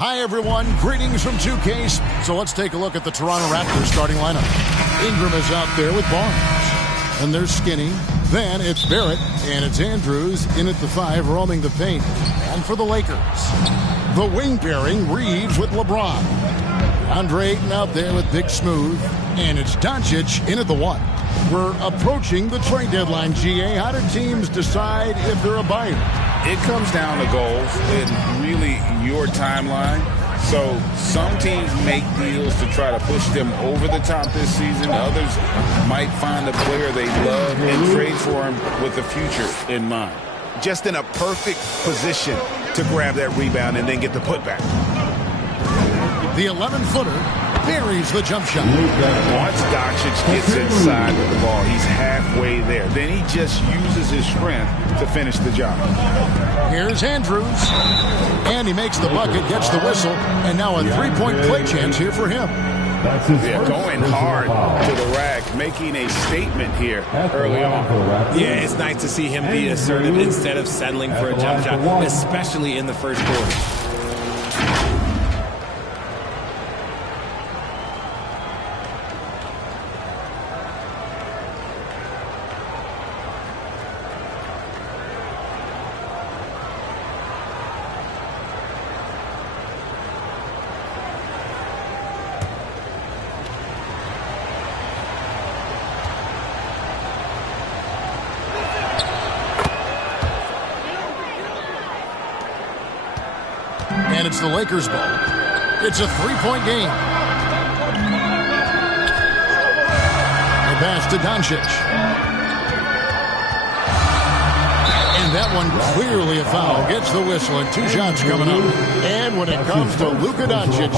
Hi, everyone. Greetings from 2K. So let's take a look at the Toronto Raptors starting lineup. Ingram is out there with Barnes. And there's Skinny. Then it's Barrett. And it's Andrews in at the 5, roaming the paint. And for the Lakers, the wing pairing, Reeves with LeBron. Andre Ayton out there with Big Smooth. And it's Doncic in at the 1. We're approaching the trade deadline, GA. How do teams decide if they're a buyer? It comes down to goals and really your timeline. So some teams make deals to try to push them over the top this season. Others might find a player they love and trade for him with the future in mind. Just in a perfect position to grab that rebound and then get the putback. The 11-footer buries the jump shot. Once Doncic gets inside with the ball, he's halfway there. Then he just uses his strength to finish the job. Here's Andrews. And he makes the bucket, gets the whistle, and now a three-point play chance here for him. Yeah, going hard to the rack, making a statement here early on. Yeah, it's nice to see him be assertive instead of settling for a jump shot, especially in the first quarter. And it's the Lakers' ball. It's a three-point game. The pass to Doncic. And that one clearly a foul. Gets the whistle and 2 shots coming up. And when it comes to Luka Doncic,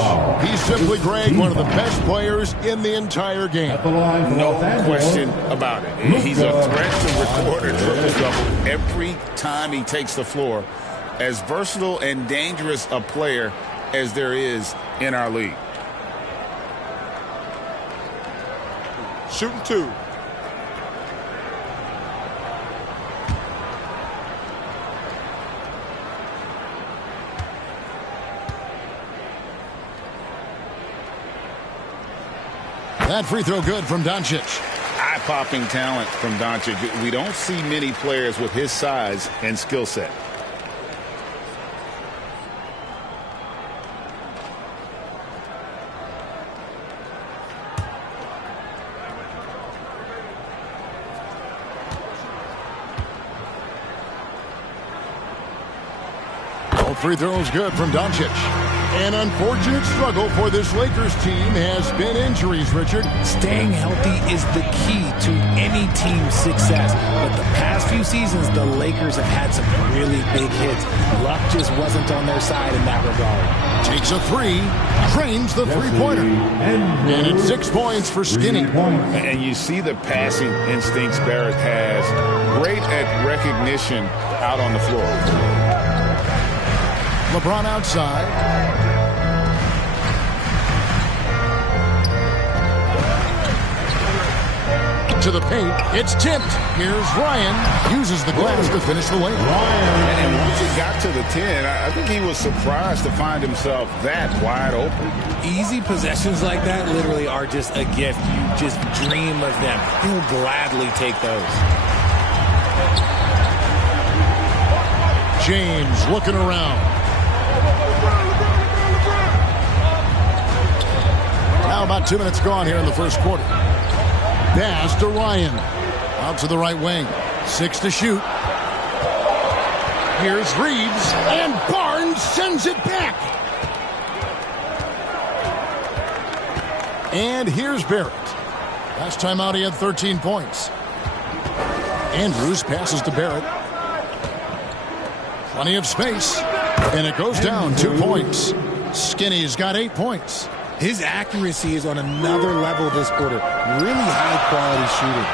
he's simply, Greg, one of the best players in the entire game. No question about it. He's a threat to record a triple-double every time he takes the floor. As versatile and dangerous a player as there is in our league. Shooting 2. That free throw good from Doncic. Eye-popping talent from Doncic. We don't see many players with his size and skill set. Free throws good from Doncic. An unfortunate struggle for this Lakers team has been injuries, Richard. Staying healthy is the key to any team's success. But the past few seasons, the Lakers have had some really big hits. Luck just wasn't on their side in that regard. Takes a 3, drains the three-pointer. And it's 6 points for Skinny. And you see the passing instincts Barrett has. Great at recognition out on the floor. LeBron outside. To the paint. It's tipped. Here's Ryan. Uses the glass to finish the layup. And once he got to the 10, I think he was surprised to find himself that wide open. Easy possessions like that literally are just a gift. You just dream of them. He'll gladly take those. James looking around. Now about 2 minutes gone here in the first quarter. Pass to Ryan. Out to the right wing. 6 to shoot. Here's Reeves. And Barnes sends it back. And here's Barrett. Last time out he had 13 points. Andrews passes to Barrett. Plenty of space. And it goes down 2 points. Skinny's got 8 points. His accuracy is on another level this quarter. Really high-quality shooting.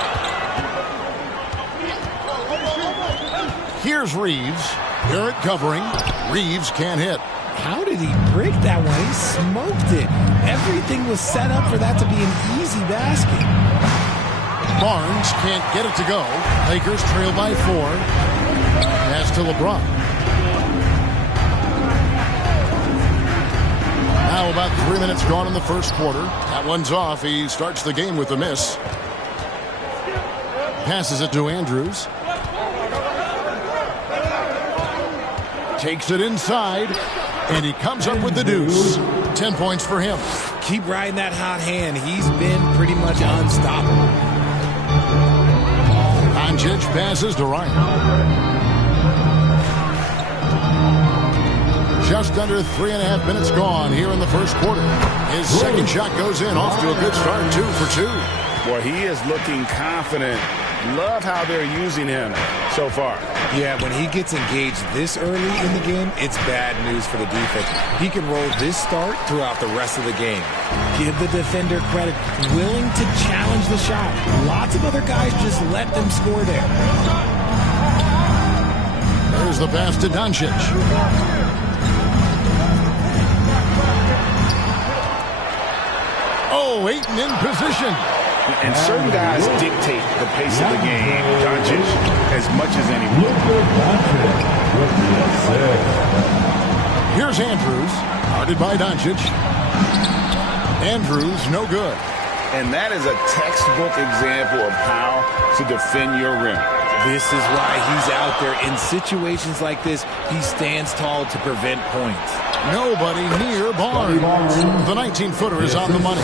Here's Reeves. Barrett covering. Reeves can't hit. How did he break that one? He smoked it. Everything was set up for that to be an easy basket. Barnes can't get it to go. Lakers trail by 4. Pass to LeBron. about 3 minutes gone in the first quarter. That one's off. He starts the game with a miss. Passes it to Andrews. Takes it inside, and he comes up with the deuce. 10 points for him. Keep riding that hot hand. He's been pretty much unstoppable. Doncic passes to Ryan. Just under 3.5 minutes gone here in the first quarter. His second shot goes in, off to a good start, 2 for 2. Well, he is looking confident. Love how they're using him so far. Yeah, when he gets engaged this early in the game, it's bad news for the defense. He can roll this start throughout the rest of the game. Give the defender credit, willing to challenge the shot. Lots of other guys just let them score there. There's the pass to Doncic. Oh, Ayton in position. And certain guys dictate the pace of the game, Doncic, as much as anyone. Here's Andrews, guarded by Doncic. Andrews, no good. And that is a textbook example of how to defend your rim. This is why he's out there. In situations like this, he stands tall to prevent points. Nobody near Barnes. The 19-footer is on the money.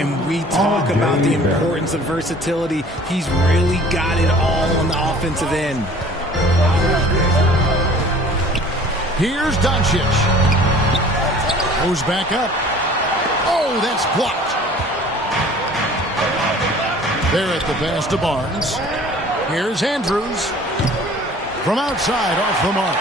And we talk about the importance of versatility. He's really got it all on the offensive end. Here's Doncic. Goes back up. Oh, that's blocked. There at the pass to Barnes. Here's Andrews. From outside, off the mark.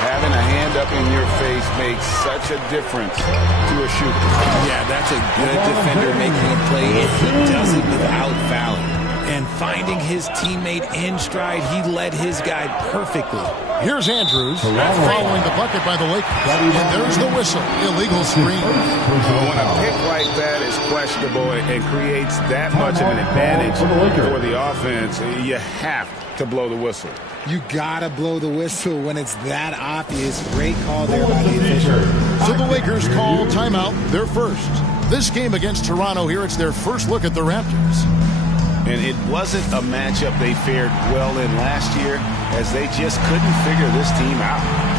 Having a hand up in your face makes such a difference to a shooter. Yeah, that's a good defender making a play, and he does it without fouling. And finding his teammate in stride, he led his guy perfectly. Here's Andrews, following the bucket by the Lakers. And there's the whistle. Illegal screen. When a pick like that is questionable and creates that much of an advantage for the offense, you have to blow the whistle. You gotta blow the whistle when it's that obvious. Great call there by the official. So the Lakers call timeout, their first. This game against Toronto here, it's their first look at the Raptors. And it wasn't a matchup they fared well in last year, as they just couldn't figure this team out.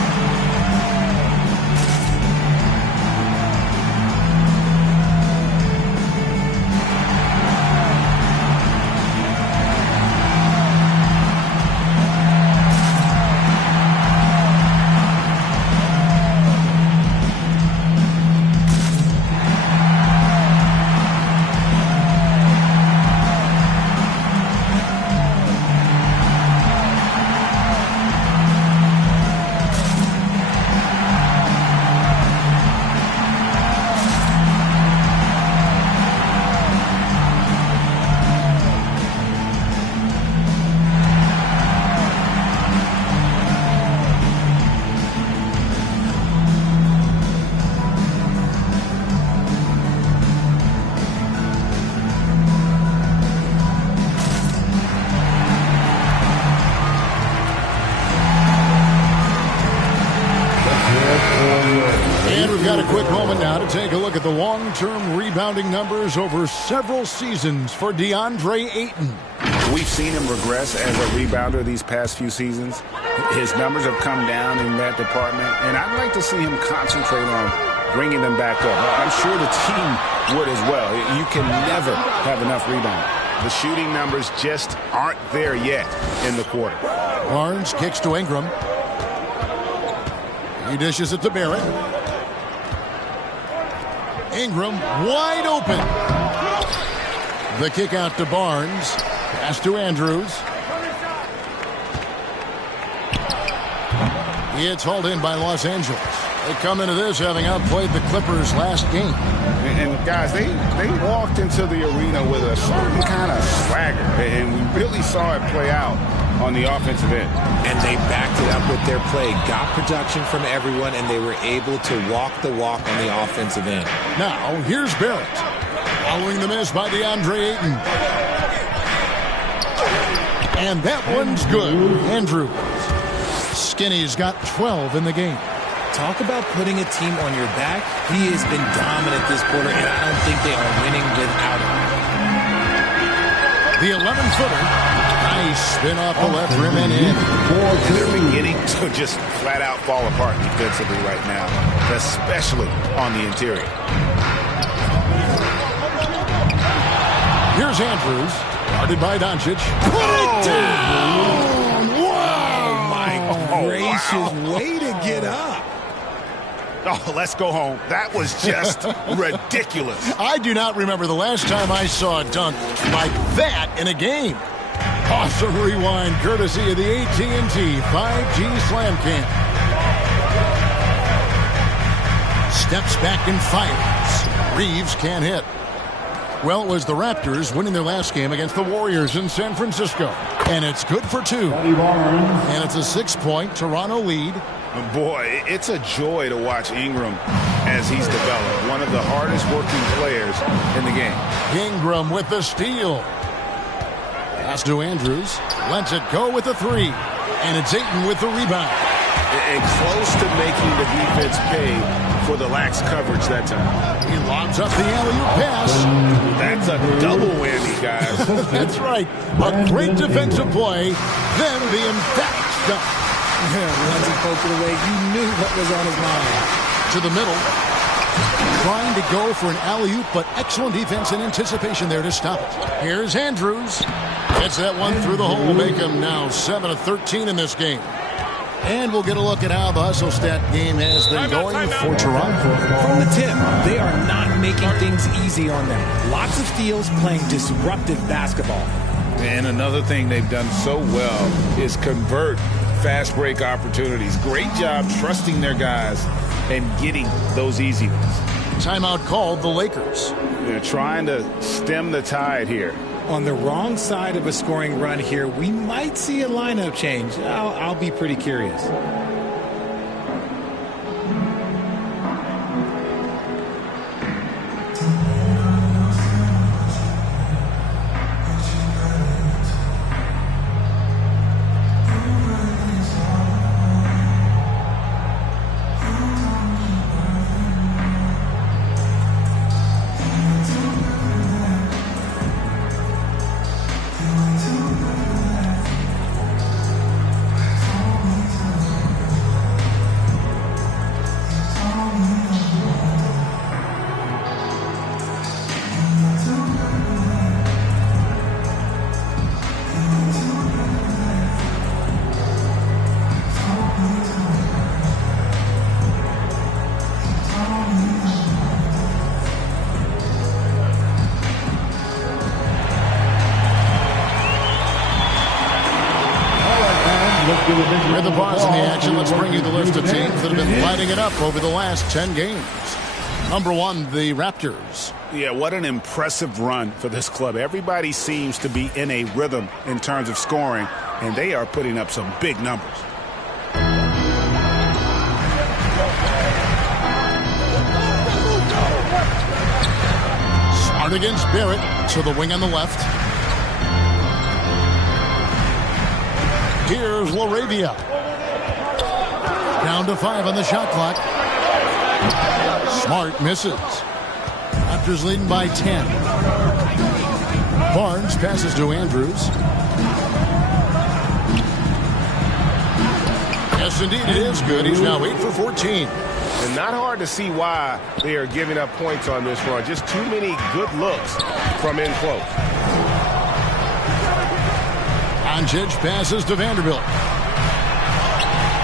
Take a look at the long-term rebounding numbers over several seasons for DeAndre Ayton. We've seen him regress as a rebounder these past few seasons. His numbers have come down in that department, and I'd like to see him concentrate on bringing them back up. I'm sure the team would as well. You can never have enough rebounding. The shooting numbers just aren't there yet in the quarter. Barnes kicks to Ingram. He dishes it to Barrett. Ingram wide open. The kick out to Barnes. Pass to Andrews. It's hauled in by Los Angeles. They come into this having outplayed the Clippers last game. And guys, they walked into the arena with a certain kind of swagger, and we really saw it play out on the offensive end. And they backed it up with their play, got production from everyone, and they were able to walk the walk on the offensive end. Now, here's Barrett. Following the miss by DeAndre Ayton. And that one's good. Andrews. Skinny's got 12 in the game. Talk about putting a team on your back. He has been dominant this quarter, and I don't think they are winning without him. The 11-footer. Nice spin off the left rim and in. And they're beginning to just flat out fall apart defensively right now, especially on the interior. Here's Andrews. Guarded by Doncic. Put it down! Wow! Oh, my gracious. Wow. Way to get up. Oh, let's go home. That was just ridiculous. I do not remember the last time I saw a dunk like that in a game. Awesome rewind courtesy of the AT&T 5G Slam Cam. Steps back and fires. Reeves can't hit. Well, it was the Raptors winning their last game against the Warriors in San Francisco. And it's good for 2. And it's a 6-point Toronto lead. Boy, it's a joy to watch Ingram as he's developed. One of the hardest working players in the game. Ingram with the steal. Pass to Andrews. Lets it go with the 3. And it's Ayton with the rebound. And close to making the defense pay for the lax coverage that time. He lobs up the alley-oop pass. That's a double whammy, guys. That's right. A great defensive play. Then the emphatic stuff. Once he poked it away, you knew what was on his mind. To the middle. Trying to go for an alley-oop, but excellent defense and anticipation there to stop it. Here's Andrews. Gets that one through the hole. Make him now 7 of 13 in this game. And we'll get a look at how the hustle stat game has been going for Toronto. From the tip, they are not making things easy on them. Lots of steals, playing disruptive basketball. And another thing they've done so well is convert fast break opportunities. Great job trusting their guys and getting those easy ones. Timeout called the Lakers. They're trying to stem the tide here. On the wrong side of a scoring run here, we might see a lineup change. I'll be pretty curious. With the pause in the action, let's bring you the list of teams that have been lighting it up over the last 10 games. Number 1, the Raptors. Yeah, what an impressive run for this club. Everybody seems to be in a rhythm in terms of scoring, and they are putting up some big numbers. Smart against Barrett to the wing on the left. Here's LaRavia. Down to 5 on the shot clock. Smart misses. Raptors leading by 10. Barnes passes to Andrews. Yes, indeed, it is good. He's now 8 for 14. And not hard to see why they are giving up points on this run. Just too many good looks from in close. Doncic passes to Vanderbilt.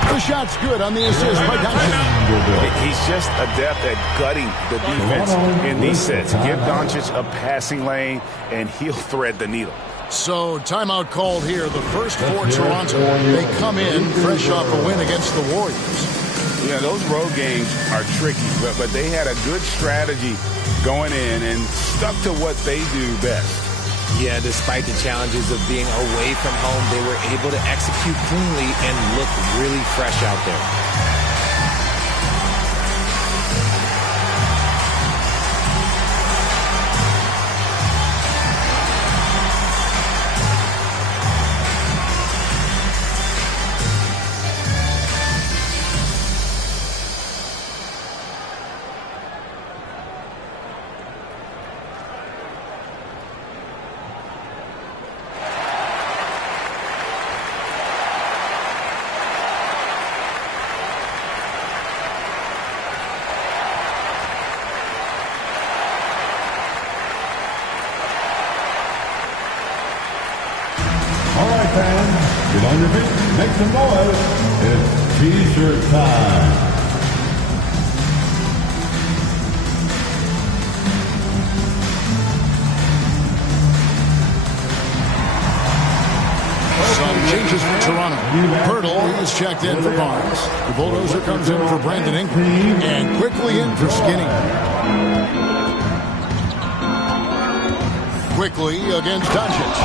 The shot's good on the assist by Doncic. He's just adept at gutting the defense in these sets. Give Doncic a passing lane, and he'll thread the needle. So, timeout called here. The first for Toronto. They come in fresh off a win against the Warriors. Yeah, those road games are tricky, but they had a good strategy going in and stuck to what they do best. Yeah, despite the challenges of being away from home, they were able to execute cleanly and look really fresh out there. On your feet, make some noise. It's T-shirt time. Some changes for Toronto. Pirtle is checked in for Barnes. The Bulldozer comes in for Brandon Ingram. And quickly in for Skinny. Quickly against Doncic.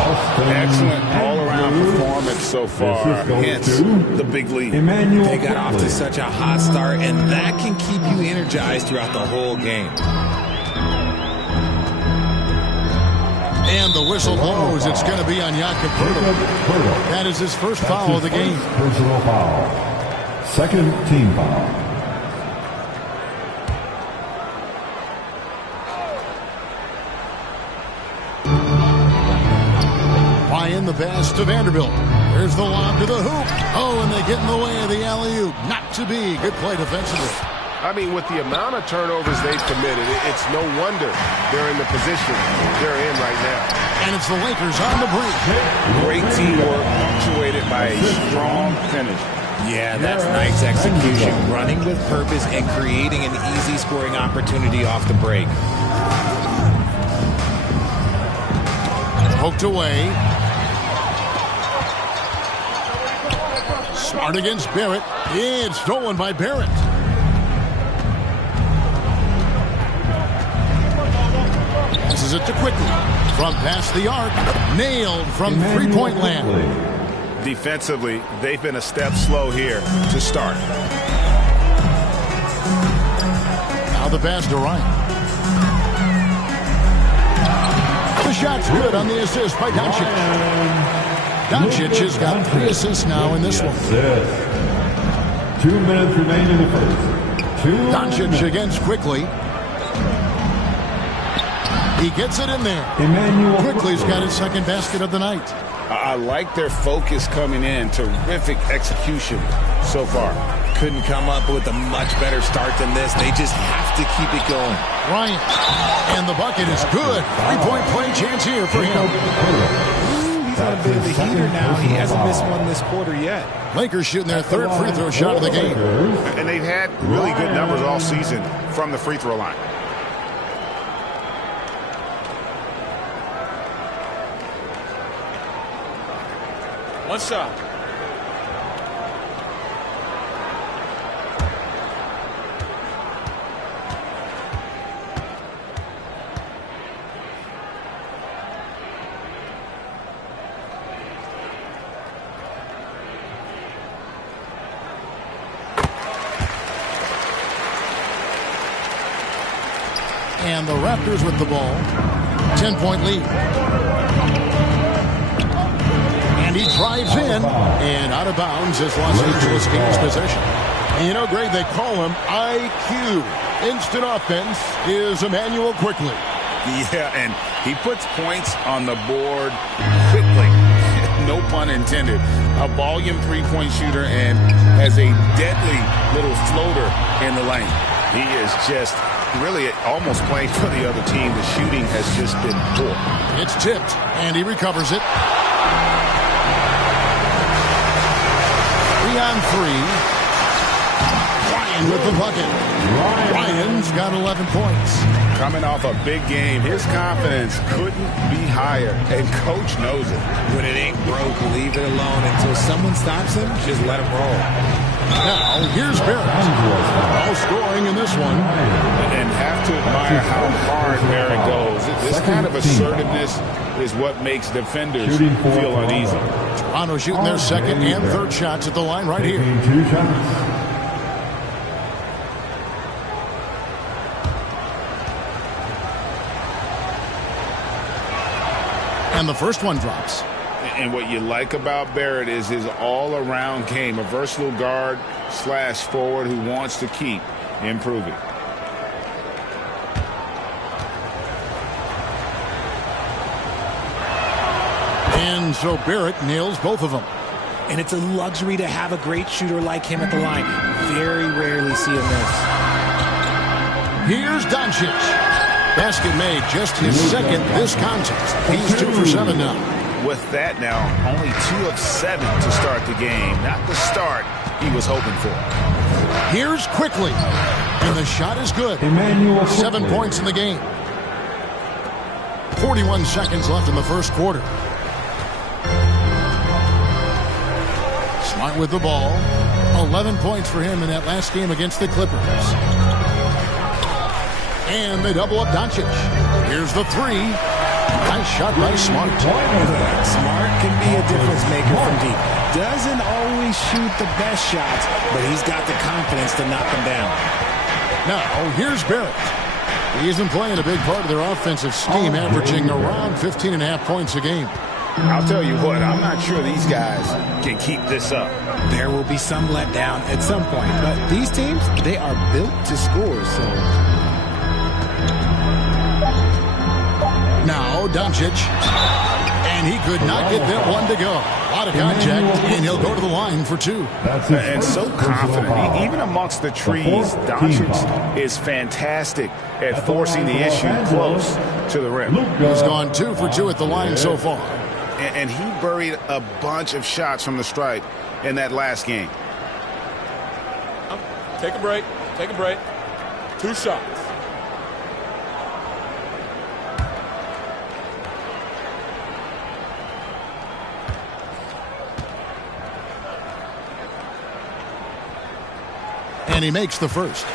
Excellent all-around performance so far. Hence the big lead. They got off to such a hot start, and that can keep you energized throughout the whole game. And the whistle blows. It's going to be on Jakob Poeltl. That is his first foul of the game. Personal foul. Second team foul. Ryan, the pass to Vanderbilt. There's the lob to the hoop. Oh, and they get in the way of the alley-oop. Not to be. Good play defensively. I mean, with the amount of turnovers they've committed, it's no wonder they're in the position they're in right now. And it's the Lakers on the break. Great teamwork, punctuated by a strong finish. Yeah, that's nice execution. Running with purpose and creating an easy scoring opportunity off the break. Poked away. Smart against Barrett. It's stolen by Barrett. Passes it to Quickly. From past the arc. Nailed from three-point land. Defensively, they've been a step slow here to start. Now the pass to Ryan. The shot's good on the assist by Doncic. Doncic has got 3 assists now in this one. 2 minutes remain in the first. Doncic against Quickly. He gets it in there. Quickly's got his second basket of the night. I like their focus coming in. Terrific execution so far. Couldn't come up with a much better start than this. They just have to keep it going. Ryan. And the bucket is good. 3-point play chance here for him. He's on a bit of a heater now. He hasn't missed one this quarter yet. Lakers shooting their third free throw shot of the game. And they've had really good numbers all season from the free throw line. What's up? And the Raptors with the ball. 10-point lead. And he drives in, and out of bounds as Los Angeles gains possession. And you know, Greg, they call him IQ. Instant offense is Immanuel Quickley. Yeah, and he puts points on the board quickly. No pun intended. A volume three-point shooter and has a deadly little floater in the lane. He is just really almost playing for the other team. The shooting has just been poor. It's tipped, and he recovers it. 3 on 3. Ryan with the bucket. Ryan's got 11 points. Coming off a big game, his confidence couldn't be higher, and coach knows it. When it ain't broke, leave it alone until someone stops him. Just let him roll. Now, here's Barrett. All scoring in this one. And have to admire how hard Barrett goes. This kind of assertiveness is what makes defenders feel uneasy. Toronto shooting their second and third shots at the line right here. 2 shots. And the first one drops. And what you like about Barrett is his all-around game, a versatile guard / forward who wants to keep improving. And so Barrett nails both of them. And it's a luxury to have a great shooter like him at the line. Very rarely see him miss. Here's Doncic. Basket made, just his second this contest. He's 2 for 7 now. with that now, only 2 of 7 to start the game. Not the start he was hoping for. Here's Quickly, and the shot is good. 7 points in the game. 41 seconds left in the first quarter. Smart with the ball. 11 points for him in that last game against the Clippers. And they double up Doncic. Here's the three. Nice shot by Smart. Smart can be a difference maker from deep. Doesn't always shoot the best shots, but he's got the confidence to knock them down. Now, here's Barrett. He isn't playing a big part of their offensive scheme, averaging around 15.5 points a game. I'll tell you what, I'm not sure these guys can keep this up. There will be some letdown at some point, but these teams, they are built to score, so... Now, Doncic. And he could not get that one to go. A lot of contact, and he'll go to the line for 2. And so confident. Even amongst the trees, Doncic is fantastic at forcing the issue close to the rim. He's gone 2 for 2 at the line so far. And he buried a bunch of shots from the stripe in that last game. Take a break. Take a break. 2 shots. And he makes the first.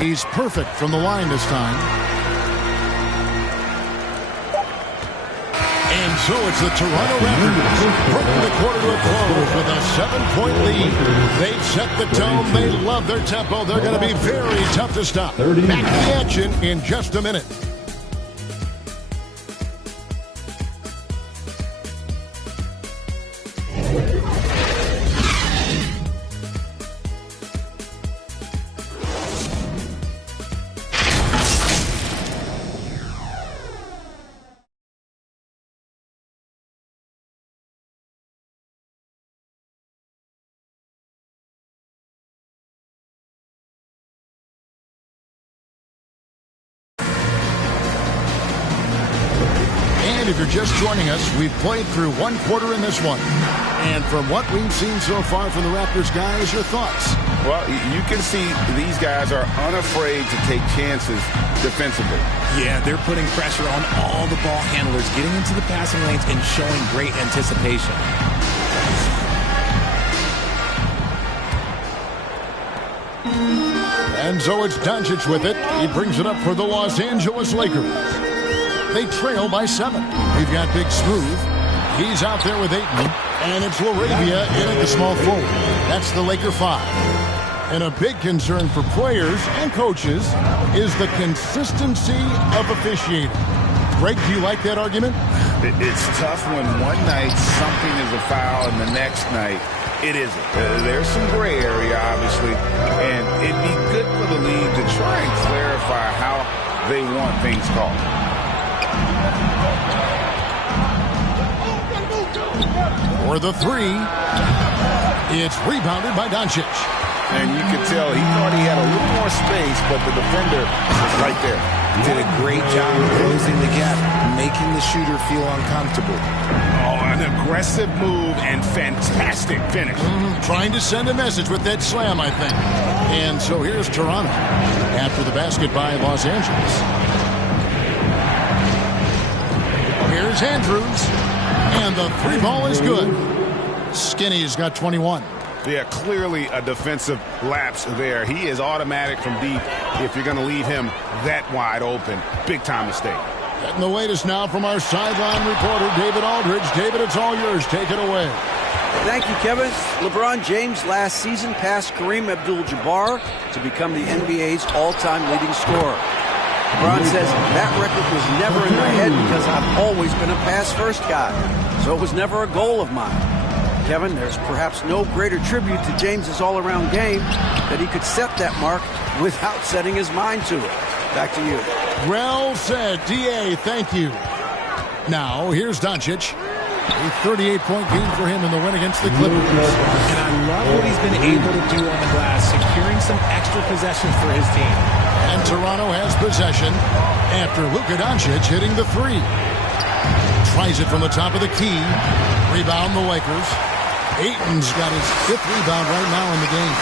He's perfect from the line this time. And so it's the Toronto Raptors bringing the quarter to a close with a 7-point lead. They've set the tone. They love their tempo. They're going to be very tough to stop. Back to the action in just a minute. And if you're just joining us, we've played through 1 quarter in this one. And from what we've seen so far from the Raptors guys, your thoughts? Well, you can see these guys are unafraid to take chances defensively. Yeah, they're putting pressure on all the ball handlers, getting into the passing lanes and showing great anticipation. And so it's Doncic with it. He brings it up for the Los Angeles Lakers. They trail by 7. We've got Big Smooth. He's out there with Ayton. And it's LaRavia in at the small forward. That's the Laker 5. And a big concern for players and coaches is the consistency of officiating. Greg, do you like that argument? It's tough when one night something is a foul and the next night it isn't. There's some gray area, obviously, and it'd be good for the league to try and clarify how they want things called. For the 3, it's rebounded by Doncic. And you could tell he thought he had a little more space, but the defender was right there. Did a great job closing the gap, making the shooter feel uncomfortable. Oh, an aggressive move and fantastic finish. Trying to send a message with that slam, I think. And so here's Toronto after the basket by Los Angeles. Here's Andrews. And the 3 ball is good. Skinny's got 21. Yeah, clearly a defensive lapse there. He is automatic from deep if you're going to leave him that wide open. Big time mistake. Getting the latest now from our sideline reporter, David Aldridge. David, it's all yours. Take it away. Thank you, Kevin. LeBron James last season passed Kareem Abdul-Jabbar to become the NBA's all-time leading scorer. LeBron says that record was never in my head because I've always been a pass-first guy, so it was never a goal of mine. Kevin, there's perhaps no greater tribute to James's all-around game that he could set that mark without setting his mind to it. Back to you. Well said, D.A. Thank you. Now, here's Doncic. A 38-point game for him in the win against the Clippers. And I love what he's been able to do on the glass, securing some extra possessions for his team. And Toronto has possession after Luka Doncic hitting the three. Tries it from the top of the key. Rebound the Lakers. Ayton's got his 5th rebound right now in the game.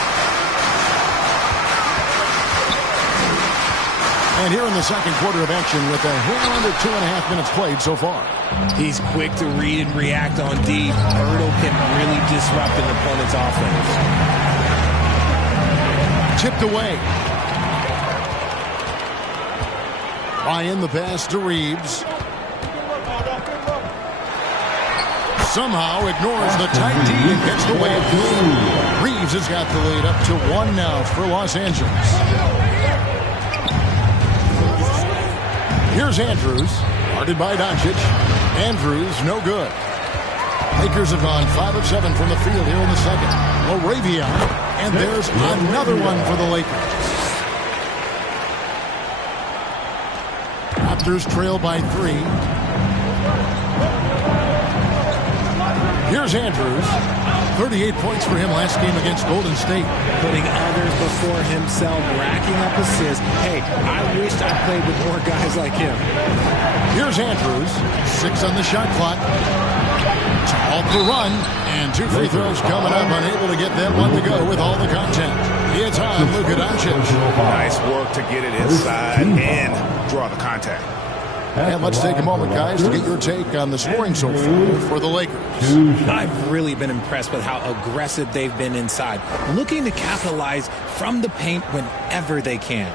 And here in the second quarter of action with a hair under 2.5 minutes played so far. He's quick to read and react on D. Hurdle can really disrupt an opponent's offense. Tipped away. Ryan the pass to Reeves. Somehow ignores the tight D and gets the way. Reeves has got the lead up to 1 now for Los Angeles. Here's Andrews, guarded by Doncic. Andrews, no good. Lakers have gone 5 of 7 from the field here in the second. Laravia, and there's another one for the Lakers. Raptors trail by 3. Here's Andrews. 38 points for him last game against Golden State. Putting others before himself, racking up assists. Hey, I wished I played with more guys like him. Here's Andrews. 6 on the shot clock. Off the run. And 2 free throws coming up. Unable to get that one to go with all the content. It's on Luka Doncic. Nice work to get it inside and draw the contact. And let's take a moment, guys, to get your take on the scoring so far for the Lakers. I've really been impressed with how aggressive they've been inside, looking to capitalize from the paint whenever they can.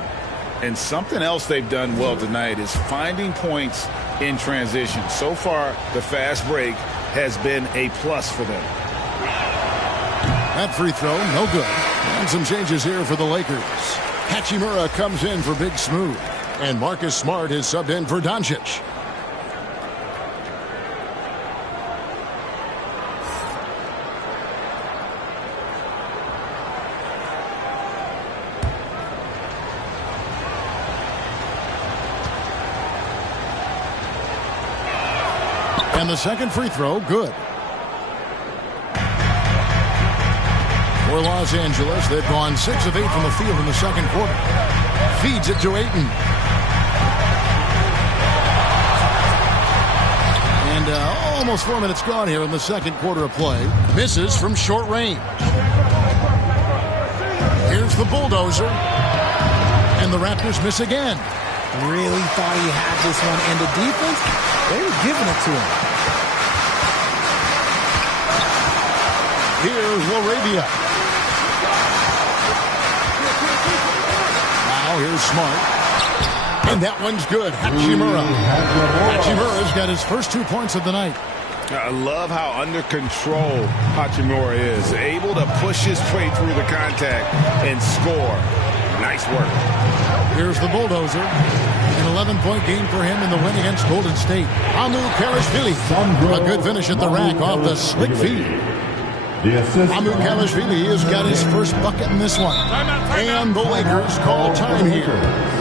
And something else they've done well tonight is finding points in transition. So far, the fast break has been a plus for them. That free throw, no good. And some changes here for the Lakers. Hachimura comes in for Big Smooth. And Marcus Smart is subbed in for Doncic. And the second free throw, good. For Los Angeles, they've gone 6 of 8 from the field in the second quarter. Feeds it to Ayton. And almost 4 minutes gone here in the second quarter of play. Misses from short range. Here's the bulldozer. And the Raptors miss again. Really thought he had this one. And the defense, they were giving it to him. Here's Laravia. Now here's Smart. And that one's good. Hachimura. Hachimura's got his first 2 points of the night. I love how under control Hachimura is. Able to push his way through the contact and score. Nice work. Here's the bulldozer. An 11-point game for him in the win against Golden State. Amu Kalashvili. A good finish at the rack off the slick feed. Amu Kalashvili has got his first bucket in this one. And the Lakers call time here.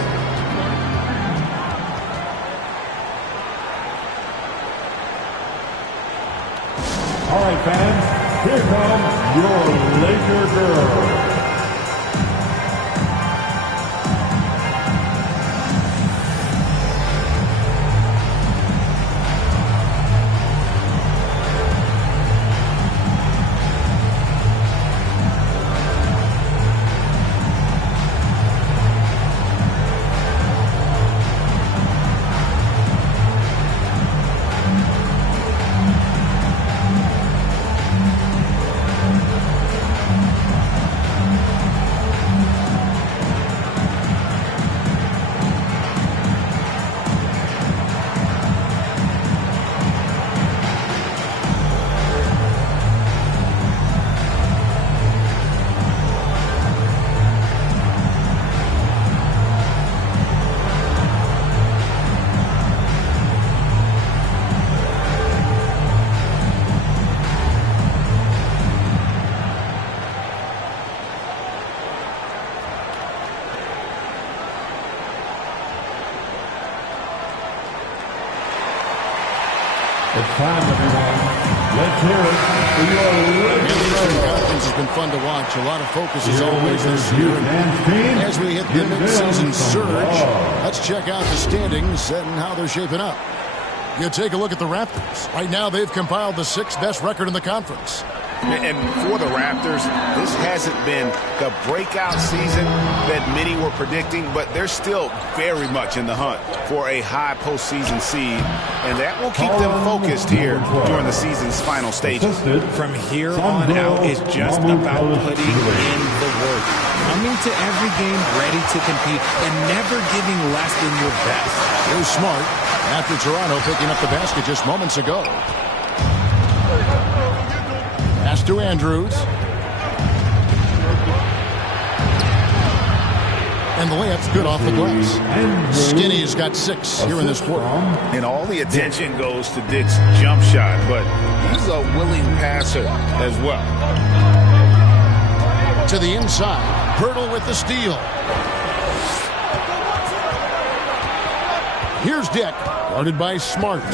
All right, fans, here come your Laker girls. It's time, everyone. Let's hear it for your Conference has been fun to watch. A lot of focus as always this year. As we hit the mid-season surge, let's check out the standings and how they're shaping up. You take a look at the Raptors. Right now, they've compiled the 6th best record in the conference. And for the Raptors, this hasn't been the breakout season that many were predicting, but they're still very much in the hunt for a high postseason seed, and that will keep them focused here during the season's final stages. From here on out, it's just about putting in the work. Coming to every game ready to compete and never giving less than your best. Here's Smart after Toronto picking up the basket just moments ago. Pass to Andrews. And the layup's good off the glass. Skinny's got 6 here in this quarter. And all the attention goes to Dick's jump shot, but he's a willing passer as well. To the inside. Hurdle with the steal. Here's Dick, guarded by Smart.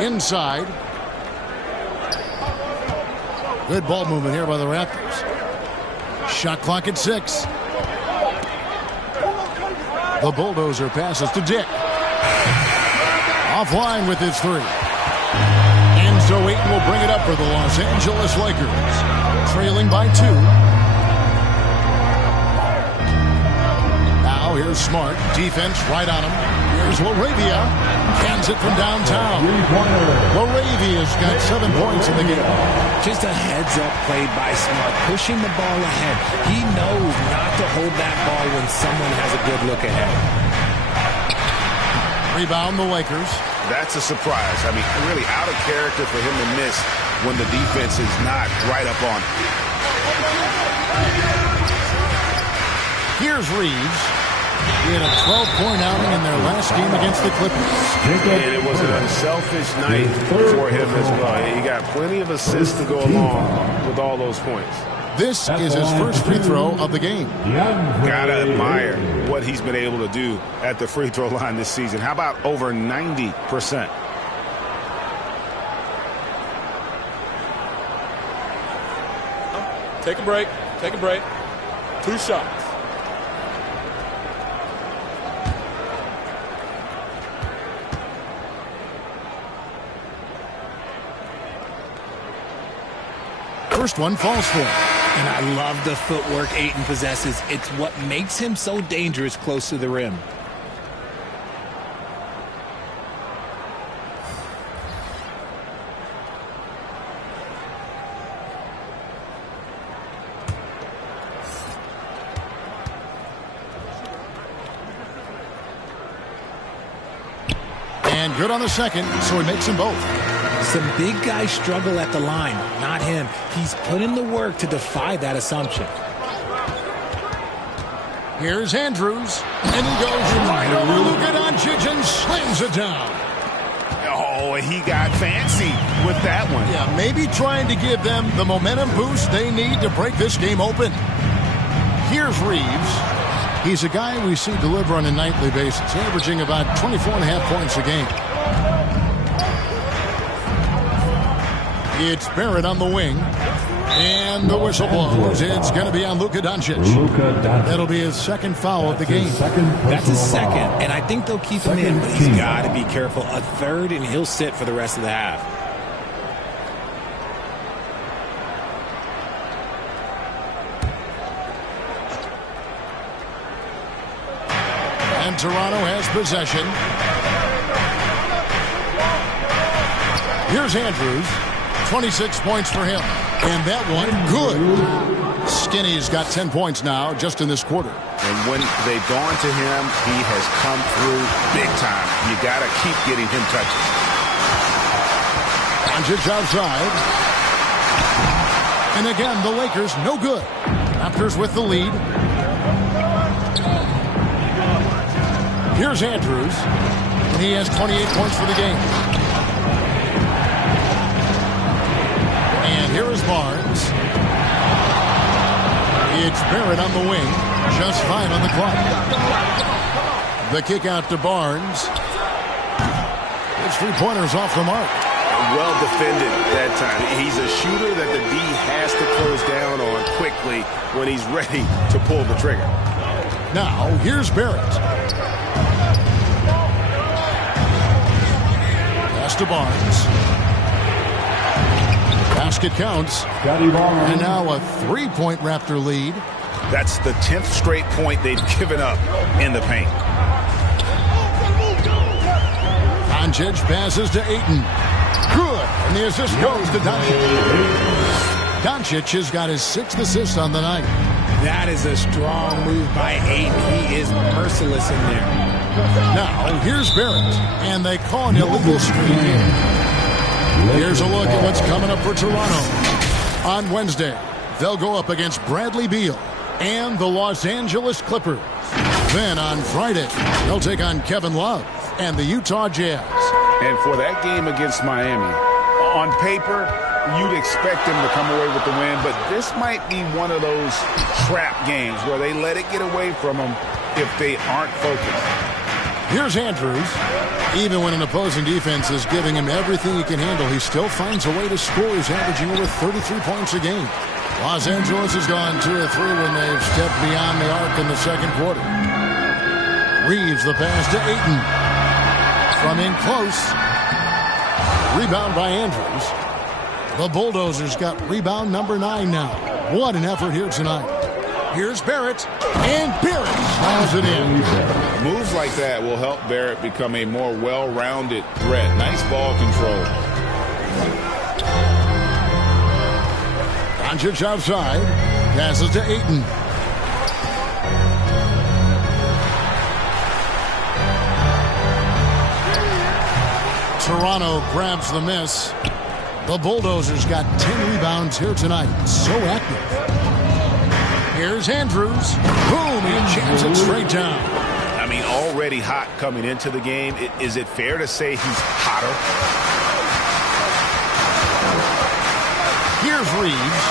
Inside. Good ball movement here by the Raptors. Shot clock at 6. The bulldozer passes to Dick. Offline with his 3. And so Ayton will bring it up for the Los Angeles Lakers. Trailing by 2. Now here's Smart. Defense right on him. Here's LaRavia. Cans it from downtown. LaRavia's got 7 points in the game. Just a heads-up play by Smart, pushing the ball ahead. He knows not to hold that ball when someone has a good look ahead. Rebound the Lakers. That's a surprise. I mean, really out of character for him to miss when the defense is not right up on him. Here's Reeves. He had a 12-point outing in their last game against the Clippers. And it was an unselfish night for him as well. He got plenty of assists to go along with all those points. This is his first free throw of the game. Gotta admire what he's been able to do at the free throw line this season. How about over 90%? Take a break. Take a break. 2 shots. First one falls for him. And I love the footwork Ayton possesses. It's what makes him so dangerous close to the rim. And good on the second, so he makes them both. Some big guys struggle at the line, not him. He's put in the work to defy that assumption. Here's Andrews, and he goes right over Luka Doncic and slams it down. Oh, he got fancy with that one. Yeah, maybe trying to give them the momentum boost they need to break this game open. Here's Reeves. He's a guy we see deliver on a nightly basis, averaging about 24.5 points a game. It's Barrett on the wing. And the whistle blows. It's going to be on Luka Doncic. That'll be his second foul of the game. That's his second, and I think they'll keep him in, but he's got to be careful. A third, and he'll sit for the rest of the half. And Toronto has possession. Here's Andrews. 26 points for him. And that one, good. Skinny's got 10 points now just in this quarter. And when they've gone to him, he has come through big time. You got to keep getting him touches. Doncic outside. And again, the Lakers no good. Raptors with the lead. Here's Andrews. And he has 28 points for the game. And here is Barnes. It's Barrett on the wing. Just 5 on the clock. The kick out to Barnes. three-pointers off the mark. Well defended that time. He's a shooter that the D has to close down on quickly when he's ready to pull the trigger. Now, here's Barrett. Pass to Barnes. Basket counts. And now a three-point Raptor lead. That's the 10th straight point they've given up in the paint. Doncic passes to Ayton. Good. And the assist goes to Doncic. Doncic has got his 6th assist on the night. That is a strong move by Ayton. He is merciless in there. Now, here's Barrett. And they call an illegal screen here. Here's a look at what's coming up for Toronto. On Wednesday, they'll go up against Bradley Beal and the Los Angeles Clippers. Then on Friday, they'll take on Kevin Love and the Utah Jazz. And for that game against Miami, on paper, you'd expect them to come away with the win, but this might be one of those trap games where they let it get away from them if they aren't focused. Here's Andrews. Even when an opposing defense is giving him everything he can handle, he still finds a way to score. He's averaging over 33 points a game. Los Angeles has gone 2 of 3 when they've stepped beyond the arc in the second quarter. Reeves the pass to Ayton. From in close. Rebound by Andrews. The Bulldozers got rebound number 9 now. What an effort here tonight. Here's Barrett. And Barrett smiles it in. Moves like that will help Barrett become a more well-rounded threat. Nice ball control. Doncic outside. Passes to Ayton. Toronto grabs the miss. The Bulldozers got 10 rebounds here tonight. So active. Here's Andrews. Boom, he jams it straight down. I mean, already hot coming into the game. Is it fair to say he's hotter? Here's Reeves.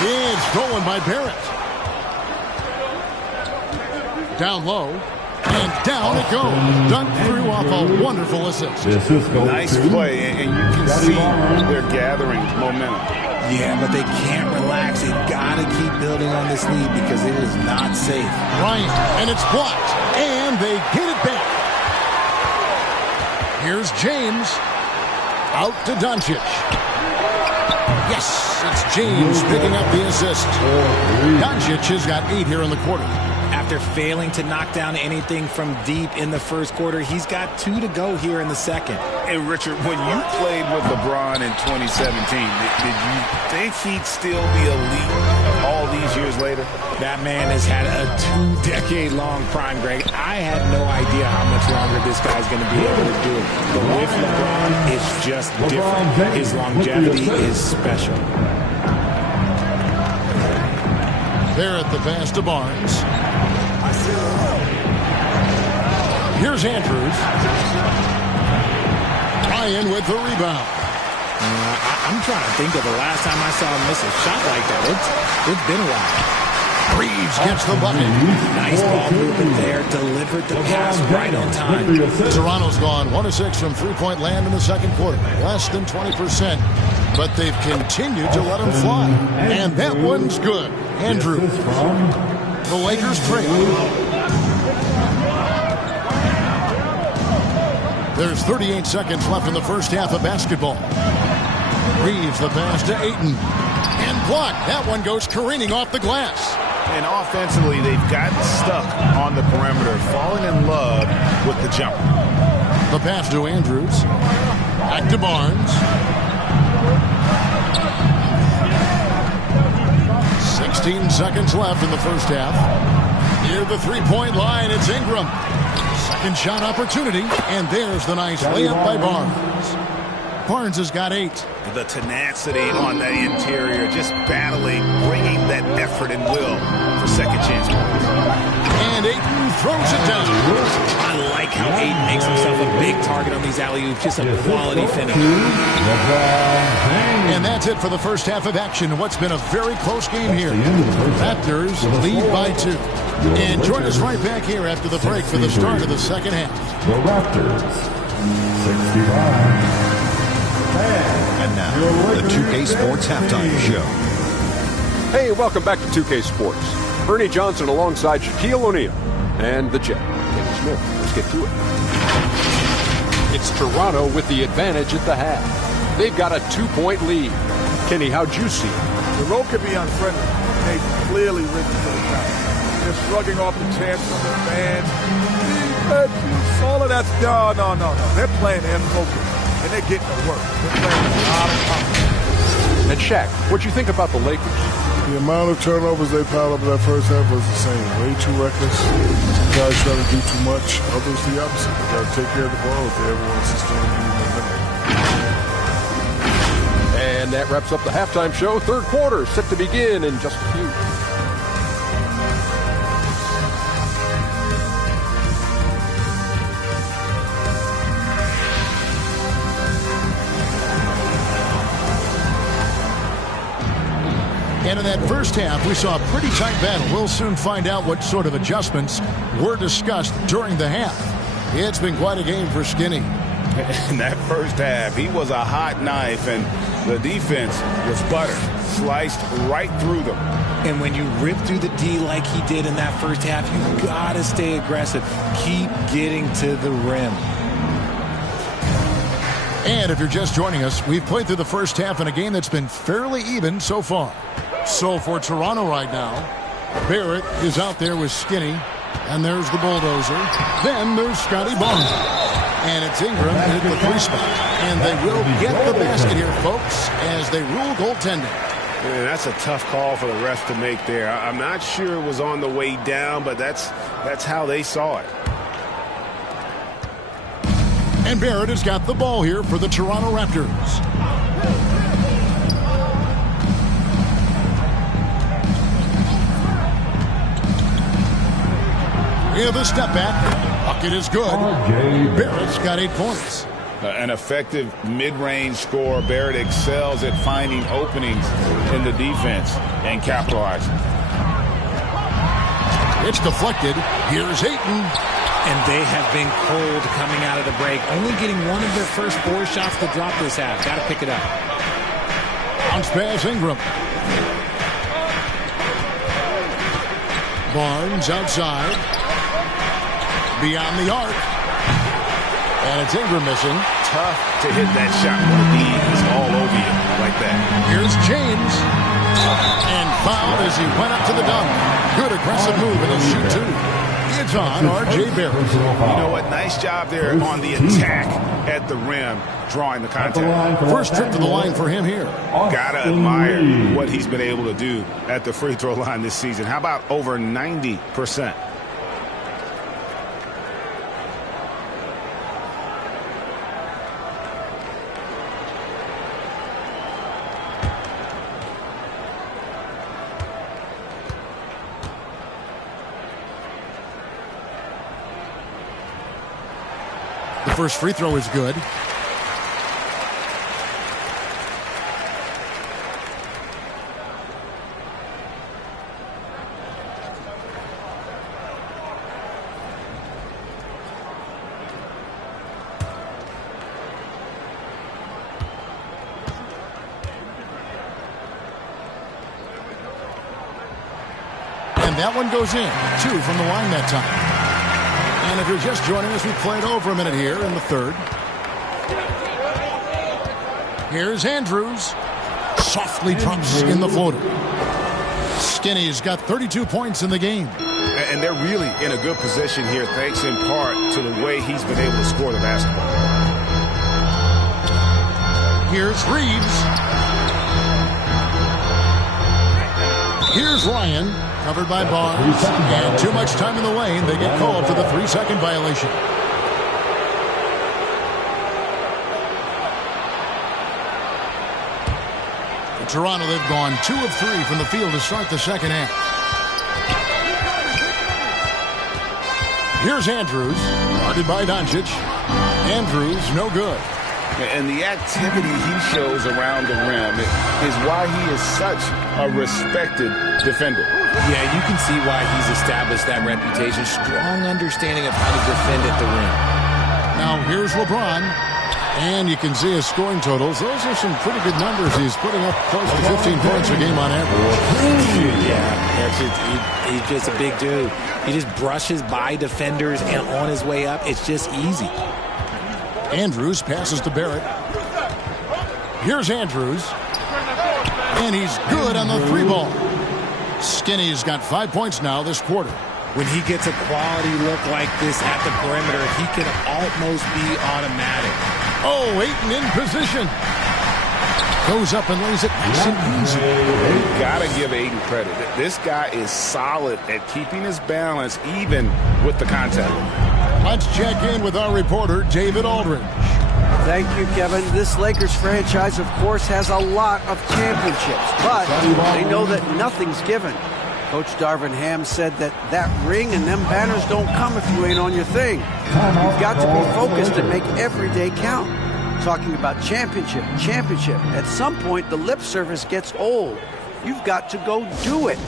It's stolen by Barrett. Down low. And down it goes. Dunked through off a wonderful assist. Nice play, and you can see they're gathering momentum. Yeah, but they can't relax. They've got to keep building on this lead because it is not safe. Bryant, and it's blocked. And they get it back. Here's James. Out to Doncic. Yes, it's James picking up the assist. Doncic has got 8 here in the quarter. After failing to knock down anything from deep in the first quarter, he's got 2 to go here in the second. Hey, Richard, when you played with LeBron in 2017, did you think he'd still be elite all these years later? That man has had a 2-decade-long prime, Greg. I had no idea how much longer this guy's going to be able to do it. But with LeBron, it's just different. His longevity is special. Barrett the pass to Barnes. Here's Andrews. Ryan with the rebound. I'm trying to think of the last time I saw him miss a shot like that. It's been a while. Reeves gets the bucket. Nice ball movement there. Delivered the pass right on time. Toronto's gone 1 of 6 from three-point land in the second quarter. Less than 20%. But they've continued to let him fly. And that one's good. Andrews. The Lakers trail. There's 38 seconds left in the first half of basketball. Reeves the pass to Ayton. And blocked. That one goes careening off the glass. And offensively, they've gotten stuck on the perimeter, falling in love with the jumper. The pass to Andrews. Back to Barnes. 16 seconds left in the first half. Near the three-point line, it's Ingram. Second shot opportunity, and there's the nice layup by Barnes. Barnes has got 8. The tenacity on the interior, just battling, bringing that effort and will for second chance points. And Ayton throws it down. I like how Ayton makes himself a big target on these alley-oops. Just a quality finish. And that's it for the first half of action. What's been a very close game here. Raptors lead by 2. And join us right back here after the break for the start of the second half. The Raptors, 65. And now, the 2K Sports Halftime Show. Hey, welcome back to 2K Sports. Ernie Johnson alongside Shaquille O'Neal and the Jet, Kenny Smith. Let's get to it. It's Toronto with the advantage at the half. They've got a 2-point lead. Kenny, how'd you see it? The road could be unfriendly. They clearly risen to the top. They're shrugging off the chants from the fans. All of that's no. They're playing their focus, and they're getting to work. They're playing a lot of confidence. And Shaq, what'd you think about the Lakers? The amount of turnovers they piled up in that first half was insane. Way too reckless. Some guys trying to do too much. Others the opposite. They got to take care of the ball if they ever want to sustain any momentum. And that wraps up the halftime show. Third quarter set to begin in just a few. And in that first half, we saw a pretty tight battle. We'll soon find out what sort of adjustments were discussed during the half. It's been quite a game for Skinny. In that first half, he was a hot knife, and the defense was butter, sliced right through them. And when you rip through the D like he did in that first half, you got to stay aggressive. Keep getting to the rim. And if you're just joining us, we've played through the first half in a game that's been fairly even so far. So for Toronto right now, Barrett is out there with Skinny, and there's the bulldozer. Then there's Scotty Barnes. And it's Ingram at the 3 spot. And they will get the basket here, folks, as they rule goaltending. Man, that's a tough call for the refs to make there. I'm not sure it was on the way down, but that's how they saw it. And Barrett has got the ball here for the Toronto Raptors. Yeah, the step back. Bucket is good. Barrett's got 8 points. An effective mid-range scorer. Barrett excels at finding openings in the defense and capitalizing. It's deflected. Here's Ayton. And they have been cold coming out of the break. Only getting one of their first 4 shots to drop this half. Got to pick it up. Bounce pass Ingram. Barnes outside. Beyond the arc. And it's Ingram missing. Tough to hit that shot when he is all over you like that. Here's James. And fouled as he went up to the dunk. Good aggressive move and a shoot too. It's on R.J. Barrett. You know what? Nice job there on the attack at the rim, drawing the contact. First trip to the line for him here. Gotta admire what he's been able to do at the free throw line this season. How about over 90%? First free throw is good. And that one goes in. 2 from the line that time. And if you're just joining us, we played over a minute here in the third. Here's Andrews. Softly drops in the floater. Skinny's got 32 points in the game. And they're really in a good position here, thanks in part to the way he's been able to score the basketball. Here's Reeves. Here's Ryan. Covered by Barnes. And too much time in the lane. They get called for the 3-second violation. Toronto, they've gone 2 of 3 from the field to start the second half. Here's Andrews, guarded by Doncic. Andrews, no good. And the activity he shows around the rim is why he is such a respected defender. Yeah, you can see why he's established that reputation. Strong understanding of how to defend at the rim. Now here's LeBron. And you can see his scoring totals. Those are some pretty good numbers. He's putting up close to 15 points a game on average. Yeah, he's just a big dude. He just brushes by defenders and on his way up. It's just easy. Andrews passes to Barrett. Here's Andrews. And he's good on the 3-ball. Skinny's got 5 points now this quarter. When he gets a quality look like this at the perimeter, he can almost be automatic. Oh, Ayton in position. Goes up and lays it nice and easy. You got to give Ayton credit. This guy is solid at keeping his balance even with the contact. Let's check in with our reporter, David Aldridge. Thank you, Kevin. This Lakers franchise, of course, has a lot of championships, but they know that nothing's given. Coach Darvin Ham said that ring and them banners don't come if you ain't on your thing. You've got to be focused and make every day count. Talking about championship. At some point, the lip service gets old. You've got to go do it.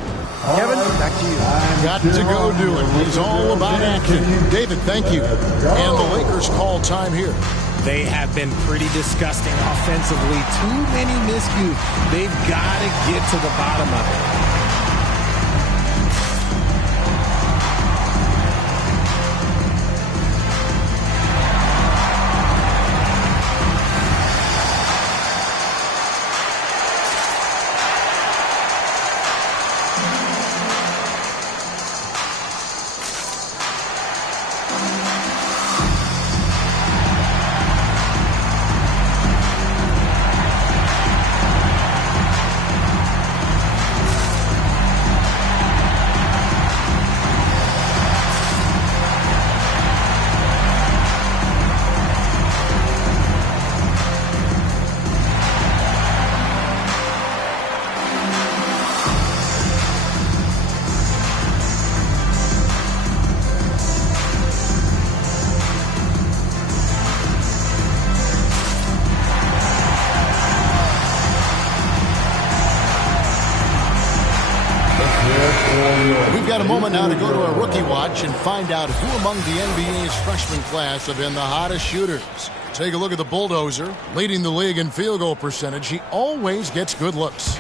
Kevin, back to you. Got to go do it. It's all about action. David, thank you. And the Lakers call time here. They have been pretty disgusting offensively. Too many miscues. They've got to get to the bottom of it. We've got a moment now to go to our rookie watch and find out who among the NBA's freshman class have been the hottest shooters. Take a look at the bulldozer, leading the league in field goal percentage. He always gets good looks.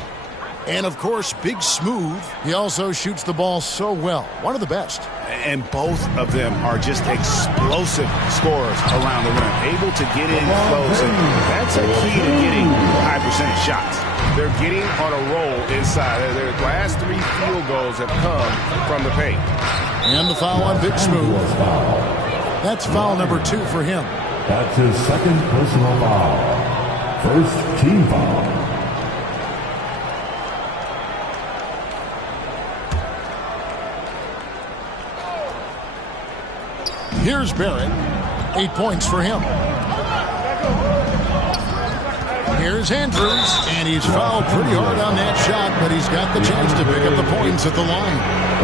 And, of course, Big Smooth. He also shoots the ball so well. One of the best. And both of them are just explosive scorers around the rim, able to get in close. And that's a key to getting high percentage shots. They're getting on a roll inside. Their last 3 field goals have come from the paint. And the foul on Big Smooth. That's foul number 2 for him. That's his second personal foul. First team foul. Here's Barrett. 8 points for him. Here's Andrews, and he's fouled pretty hard on that shot, but he's got the chance to pick up the points at the line.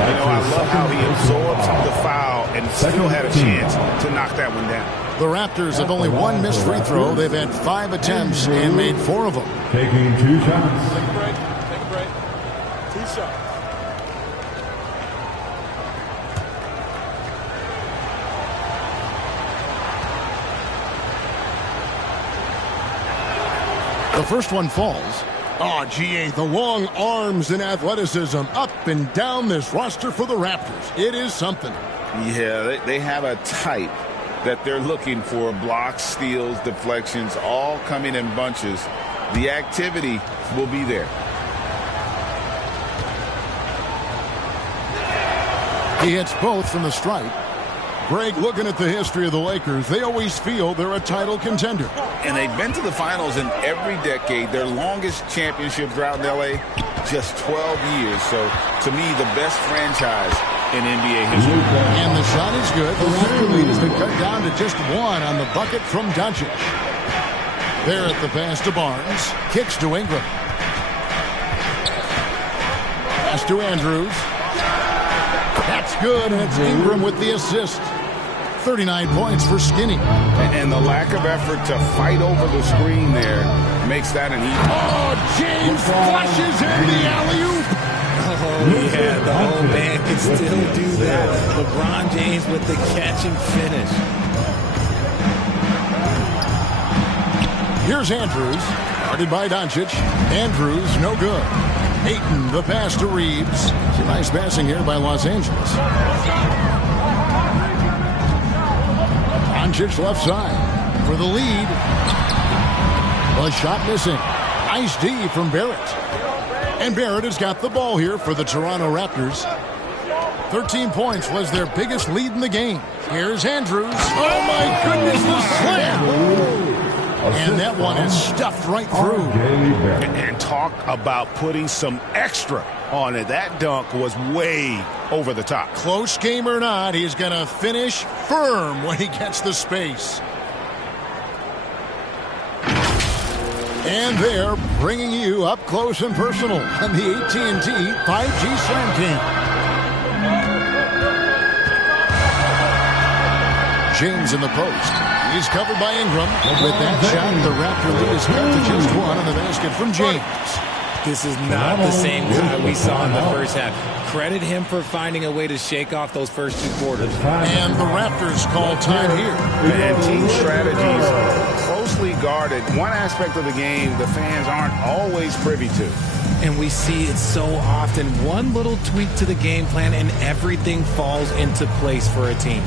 You know, I love how he absorbs the foul and still had a chance to knock that one down. The Raptors have only 1 missed free throw. They've had 5 attempts and made 4 of them. Taking 2 shots. Take a break. Take a break. 2 shots. The first one falls. Oh, GA, the long arms and athleticism up and down this roster for the Raptors. It is something. Yeah, they have a type that they're looking for. Blocks, steals, deflections, all coming in bunches. The activity will be there. He hits both from the stripe. Greg, looking at the history of the Lakers, they always feel they're a title contender. And they've been to the finals in every decade. Their longest championship drought in L.A., just 12 years. So, to me, the best franchise in NBA history. And the shot is good. The Raptor lead has been cut down to just 1 on the bucket from Doncic. There at the pass to Barnes. Kicks to Ingram. to Andrews. That's good, and it's Ingram with the assist. 39 points for Skinny. And the lack of effort to fight over the screen there makes that an easy. Oh, James flushes in the alley-oop. Oh, yeah, the whole man can still do that. LeBron James with the catch and finish. Here's Andrews, guarded by Doncic. Andrews, no good. Ayton, the pass to Reeves. Some nice passing here by Los Angeles. Doncic left side for the lead. A shot missing. Nice D from Barrett. And Barrett has got the ball here for the Toronto Raptors. 13 points was their biggest lead in the game. Here's Andrews. Oh, my goodness, the slam. And that one is stuffed right through. And talk about putting some extra on it. That dunk was way over the top. Close game or not, he's going to finish firm when he gets the space. And they're bringing you up close and personal on the AT&T 5G Slam Cam. James in the post. He's covered by Ingram. With that shot, the Raptor lead is cut to just one on the basket from James. This is not the same guy we saw in the first half. Credit him for finding a way to shake off those first 2 quarters. And the Raptors call time here. And team strategies closely guarded. One aspect of the game the fans aren't always privy to. And we see it so often. One little tweak to the game plan and everything falls into place for a team.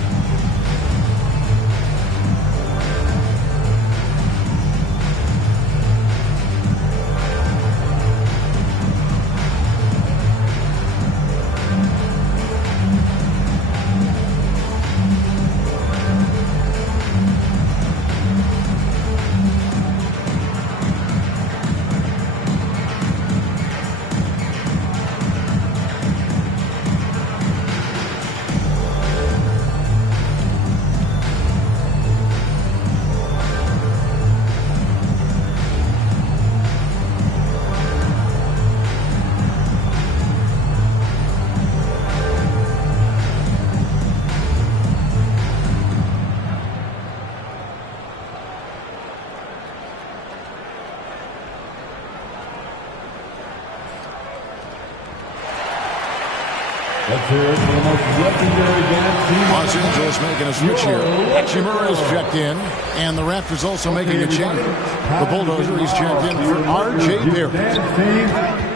Los Angeles making a switch here. Hachimura is checked in, and the Raptors also making a change. The Bulldozer, he's checked in for R.J. Barrett.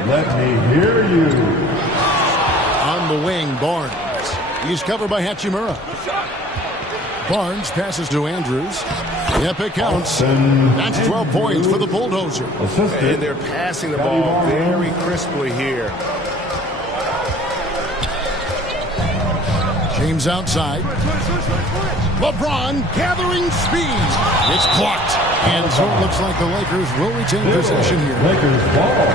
Let me hear you. On the wing, Barnes. He's covered by Hachimura. Barnes passes to Andrews. Yep, it counts. That's 12 points for the Bulldozer. And they're passing the ball very crisply here. James outside. LeBron gathering speed. It's blocked. And so it looks like the Lakers will retain possession here. Lakers ball.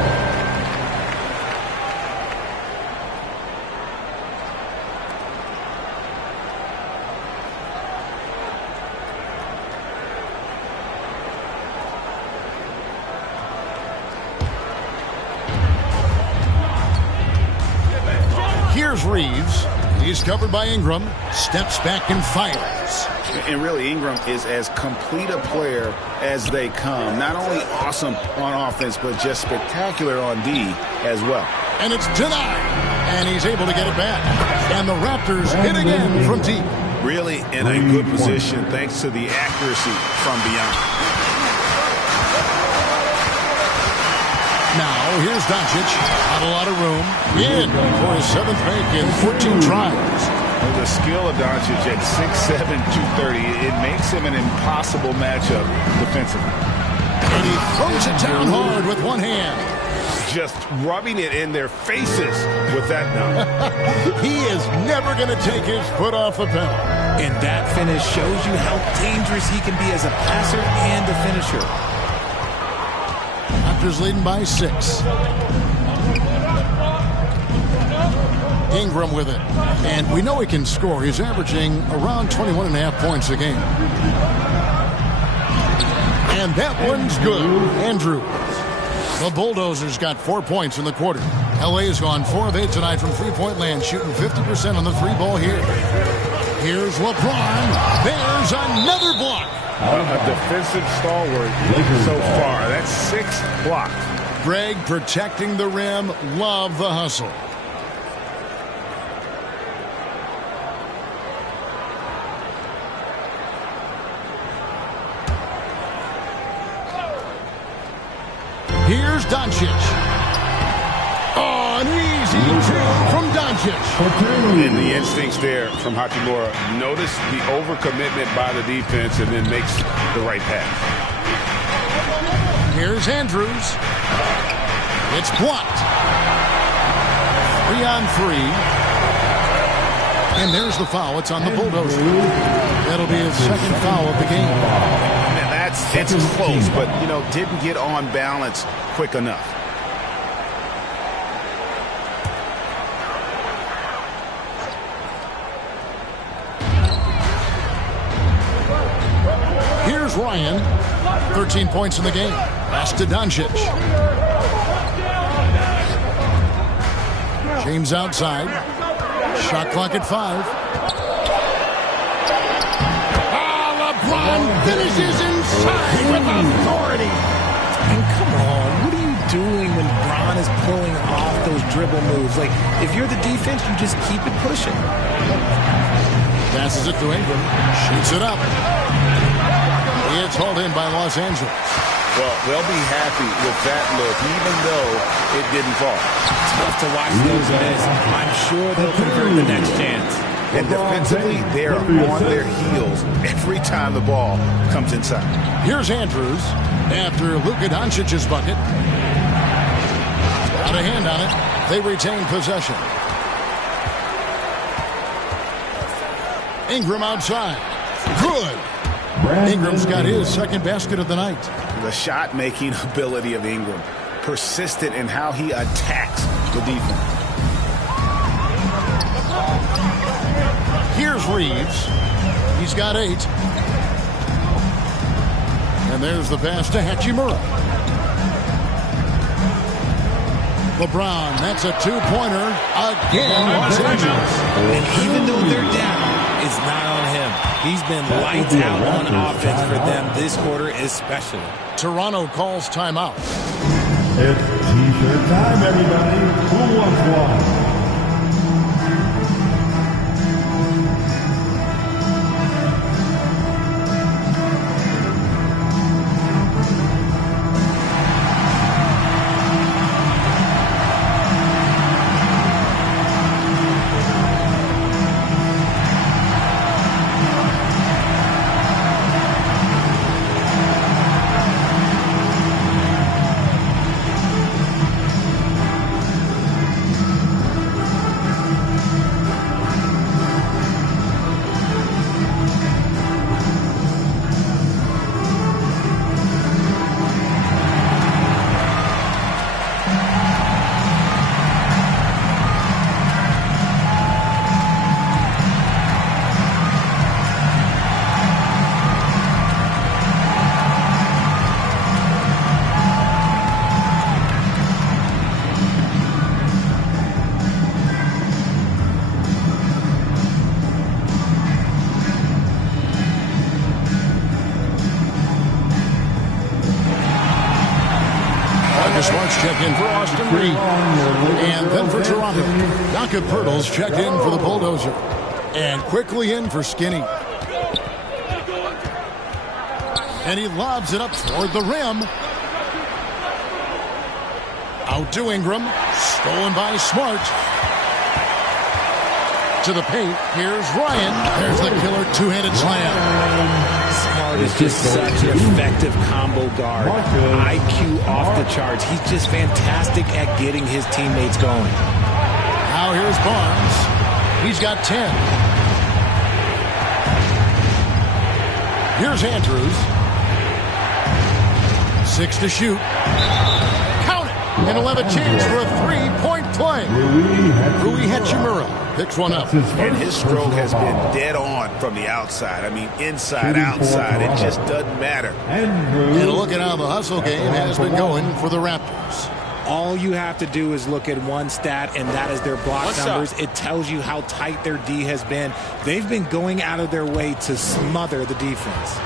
Here's Reeves. He's covered by Ingram. Steps back and fires. And really, Ingram is as complete a player as they come. Not only awesome on offense, but just spectacular on D as well. And it's denied. And he's able to get it back. And the Raptors hit again from deep. Really in a good position thanks to the accuracy from beyond. Now, here's Doncic. Not a lot of room. In for his 7th make in 14 tries. The skill of Doncic at 6'7", 230, it makes him an impossible matchup defensively. And he throws it down hard with one hand. Just rubbing it in their faces with that dunk. He is never going to take his foot off the pedal. And that finish shows you how dangerous he can be as a passer and a finisher. Raptors leading by 6. Ingram with it. And we know he can score. He's averaging around 21.5 points a game. And that one's good. Andrews. The Bulldozers got 4 points in the quarter. LA has gone 4 of 8 tonight from three-point land, shooting 50% on the three ball here. Here's LeBron. There's another block. A defensive stalwart so far. That's 6 blocks. Greg protecting the rim. Love the hustle. Here's Doncic. Oh, an easy two from Doncic. And the instincts there from Hachimura. Notice the overcommitment by the defense and then makes the right pass. Here's Andrews. It's blocked. 3-on-3. And there's the foul. It's on the Bulldozer. That'll be his second foul of the game. And it's close, but, didn't get on balance quick enough. Here's Ryan. 13 points in the game. Pass to Doncic. James outside. Shot clock at 5. LeBron finishes inside with authority. And come on, what are you doing when Bron is pulling off those dribble moves? Like, if you're the defense, you just keep it pushing. Passes it to Ingram. Shoots it up. It's hauled in by Los Angeles. Well, they'll be happy with that look, even though it didn't fall. Tough to watch those miss. I'm sure they'll convert the next chance. And defensively, they're on their heels every time the ball comes inside. Here's Andrews after Luka Doncic's bucket. Got a hand on it. They retain possession. Ingram outside. Good. Ingram's got his second basket of the night. The shot-making ability of Ingram. Persistent in how he attacks the defense. Here's Reeves. He's got 8. And there's the pass to Hachimura. LeBron, that's a two-pointer again. Los Angeles. And even though they're down, it's not on him. He's been lights out on offense for them this quarter especially. Toronto calls timeout. It's T-shirt time, everybody. Who wants one? Smarts checked in for Austin Reed. And then for Toronto, Jakob Poeltl's checked in for the Bulldozer. And quickly in for Skinny. And he lobs it up toward the rim. Out to Ingram. Stolen by Smart. To the paint. Here's Ryan. There's the killer two-handed slam. Smart is just such an effective combo guard. IQ off the charts. He's just fantastic at getting his teammates going. Now here's Barnes. He's got 10. Here's Andrews. 6 to shoot. Count it. And he'll have a chance for a three-point play. Rui Hachimura picks one up. And his stroke has been dead on from the outside. I mean, inside, outside. It just doesn't matter. And look at how the hustle game has been going for the Raptors. all you have to do is look at one stat, and that is their block numbers. It tells you how tight their D has been. They've been going out of their way to smother the defense.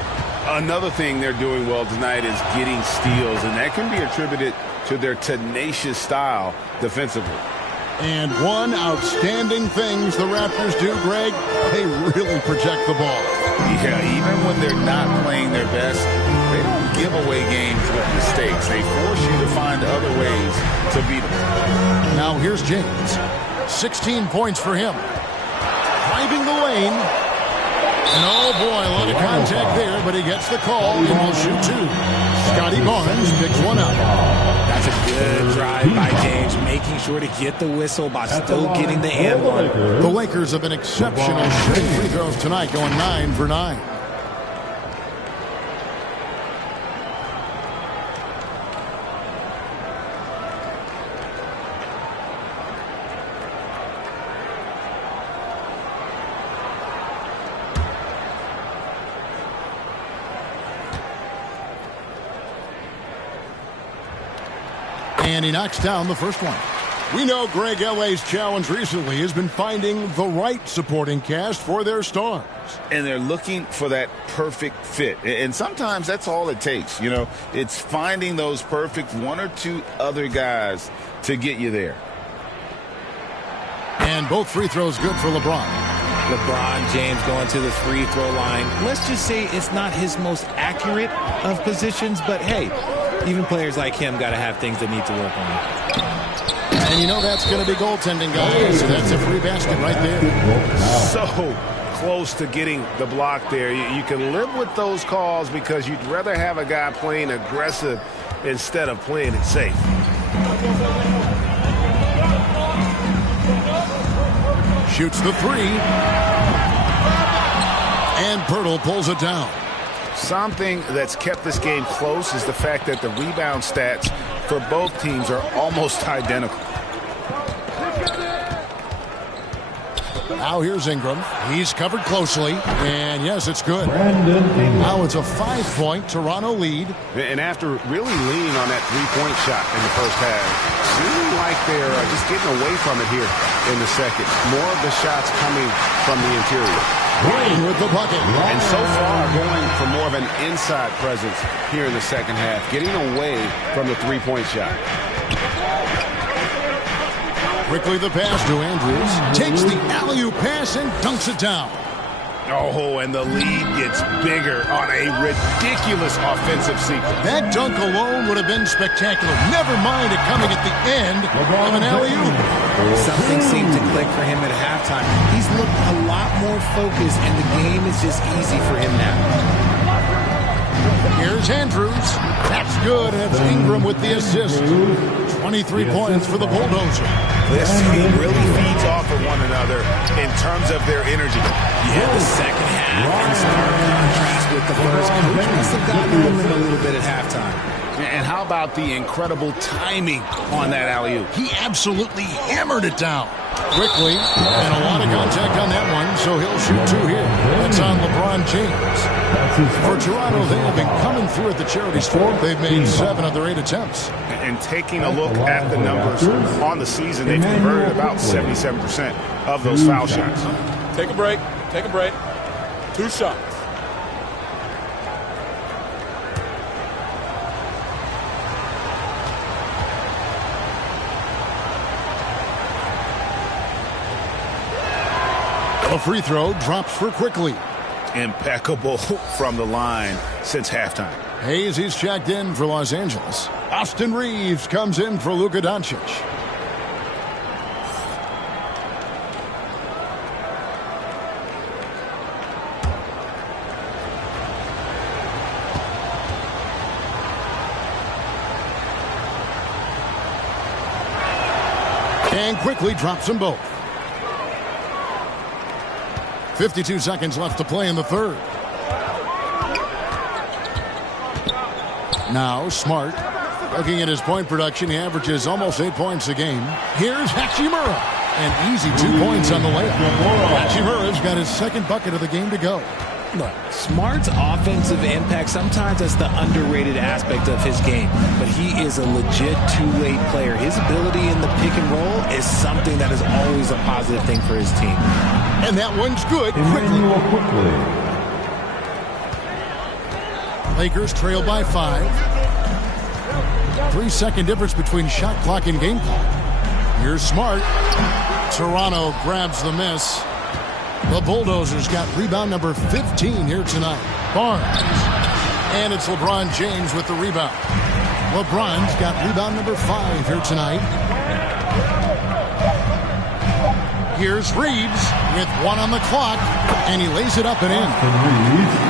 Another thing they're doing well tonight is getting steals, and that can be attributed to their tenacious style defensively. And one outstanding things the Raptors do, Greg, they really protect the ball. Yeah, even when they're not playing their best, they don't give away games with mistakes. They force you to find other ways to beat them. Now here's James. 16 points for him. Driving the lane. And oh boy, a lot of contact there, but he gets the call and will shoot two. Scotty Barnes picks one up. That's a good drive by James, making sure to get the whistle by still getting the and one. The Lakers have been exceptional shooting free throws tonight, going 9 for 9. And he knocks down the first one. We know Greg L.A.'s challenge recently has been finding the right supporting cast for their stars. And they're looking for that perfect fit. And sometimes that's all it takes. You know, it's finding those perfect one or two other guys to get you there. And both free throws good for LeBron. LeBron James going to the free throw line. Let's just say it's not his most accurate of positions, but hey, even players like him got to have things they need to work on. And you know that's going to be goaltending, guys. So that's a free basket right there. So close to getting the block there. You can live with those calls because you'd rather have a guy playing aggressive instead of playing it safe. Shoots the three. And Poeltl pulls it down. Something that's kept this game close is the fact that the rebound stats for both teams are almost identical. Now here's Ingram. He's covered closely. And yes, it's good. Now it's a 5-point Toronto lead. And after really leaning on that three-point shot in the first half, really like they're just getting away from it here in the second. More of the shots coming from the interior. Green with the bucket. And so far going for more of an inside presence here in the second half, getting away from the three-point shot. Quickly the pass to Andrews. Takes the alley-oop pass and dunks it down. Oh, and the lead gets bigger on a ridiculous offensive sequence. That dunk alone would have been spectacular. Never mind it coming at the end of an alley-oop. Something seemed to click for him at halftime. He's looked a lot more focused, and the game is just easy for him now. Here's Andrews. That's good, and it's Ingram with the assist. 23 points for the Bulldozer. This team really feeds off of one another in terms of their energy. Yeah, the second half in stark contrast with the first. Coach must have gotten on them a little bit at halftime. And how about the incredible timing on that alley-oop? He absolutely hammered it down. Quickly, and a lot of contact on that one, so he'll shoot two here. That's on LeBron James. For Toronto, they have been coming through at the charity stripe. They've made 7 of their 8 attempts. And taking a look at the numbers on the season, they've converted about 77% of those foul shots. Take a break. Take a break. 2 shots. A free throw drops for Quickly. Impeccable from the line since halftime. Hayes, he's checked in for Los Angeles. Austin Reeves comes in for Luka Doncic. And Quickly drops them both. 52 seconds left to play in the third. Now Smart. Looking at his point production, he averages almost 8 points a game. Here's Hachimura. An easy 2 points on the layup. Hachimura's got his second bucket of the game to go. Look, Smart's offensive impact, sometimes that's the underrated aspect of his game, but he is a legit two-way player. His ability in the pick and roll is something that is always a positive thing for his team. And that one's good quickly. Lakers trail by 5. 3-second difference between shot clock and game clock. Here's Smart. Toronto grabs the miss. The Bulldozers got rebound number 15 here tonight. Barnes. And it's LeBron James with the rebound. LeBron's got rebound number 5 here tonight. Here's Reeves with 1 on the clock, and he lays it up and in.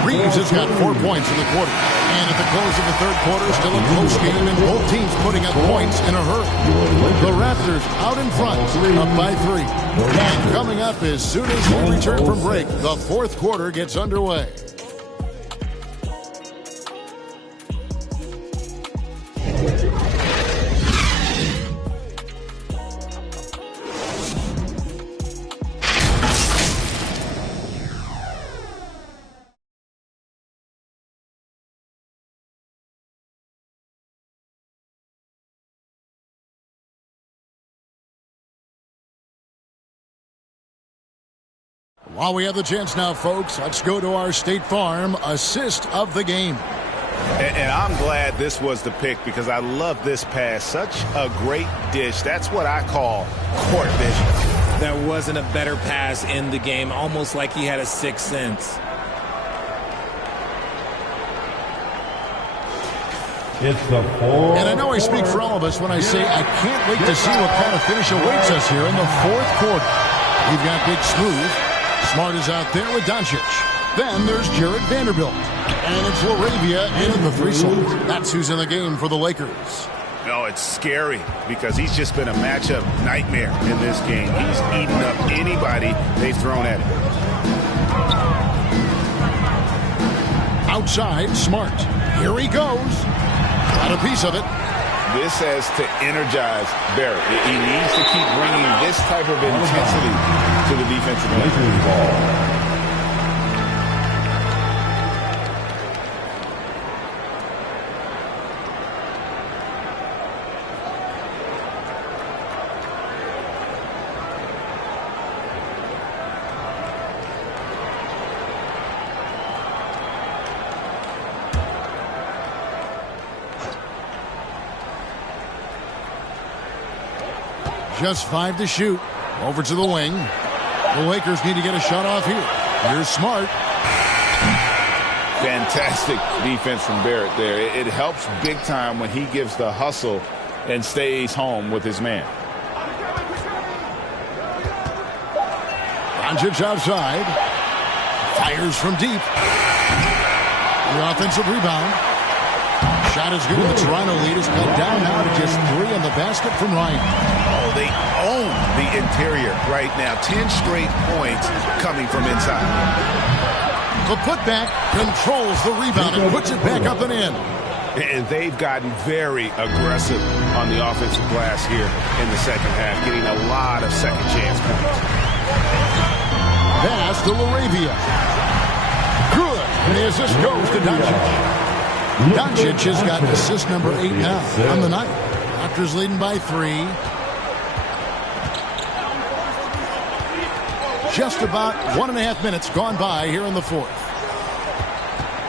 Reeves has got 4 points in the quarter. And at the close of the third quarter, still a close game, and both teams putting up points in a hurry. The Raptors out in front, up by 3. And coming up as soon as we return from break, the fourth quarter gets underway. While we have the chance now, folks, let's go to our State Farm assist of the game. And I'm glad this was the pick because I love this pass. Such a great dish. That's what I call court vision. There wasn't a better pass in the game, almost like he had a sixth sense. And I know I speak for all of us when I say I can't wait to see what kind of finish awaits us here in the fourth quarter. We've got Big Smooth. Smart is out there with Doncic. Then there's Jared Vanderbilt. And it's LaRavia in the 3 slot. That's who's in the game for the Lakers. No, it's scary because he's just been a matchup nightmare in this game. He's eaten up anybody they've thrown at him. Outside, Smart. Here he goes. Got a piece of it. This has to energize Barrett. He needs to keep bringing this type of intensity to the defensive end. Just 5 to shoot. Over to the wing. The Lakers need to get a shot off here. Here's Smart. Fantastic defense from Barrett there. It helps big time when he gives the hustle and stays home with his man. Doncic outside. Fires from deep. The offensive rebound. Shot is good, and the Toronto lead is cut down now to just 3 on the basket from Ryan. Oh, they own the interior right now. 10 straight points coming from inside. The putback controls the rebound and puts it back up and in. And they've gotten very aggressive on the offensive glass here in the second half, getting a lot of second chance points. Pass to LaRavia. Good. And the assist goes to Doncic. Doncic has got assist number 8 now on the night. Raptors leading by 3. Just about 1.5 minutes gone by here in the fourth.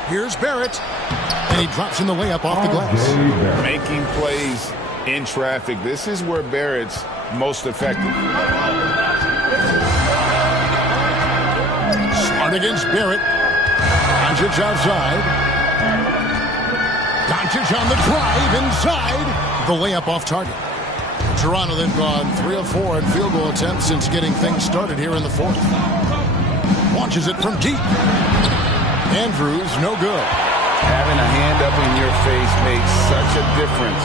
Here's Barrett. And he drops in the layup off the glass. Making plays in traffic. This is where Barrett's most effective. Smart against Barrett. Doncic outside. Doncic on the drive inside. The layup off target. Toronto then gone 3 of 4 in field goal attempts since getting things started here in the fourth. Launches it from deep. Andrews, no good. Having a hand up in your face makes such a difference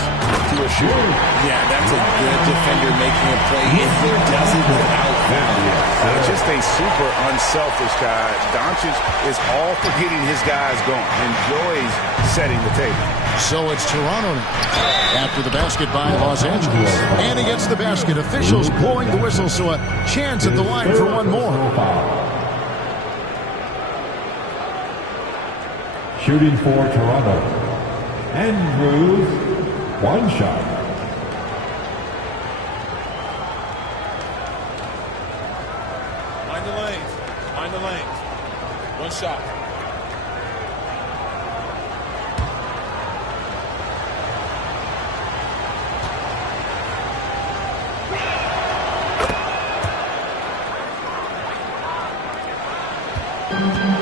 to a shooter. Yeah, that's a good defender making a play. He does it without foul. Just a super unselfish guy. Doncic is all for getting his guys going. Enjoys setting the table. So it's Toronto now after the basket by Los Angeles. And he gets the basket. Officials blowing the whistle, so a chance at the line for one more. Shooting for Toronto, Andrews, 1 shot. Mind the lanes. Mind the lanes. 1 shot.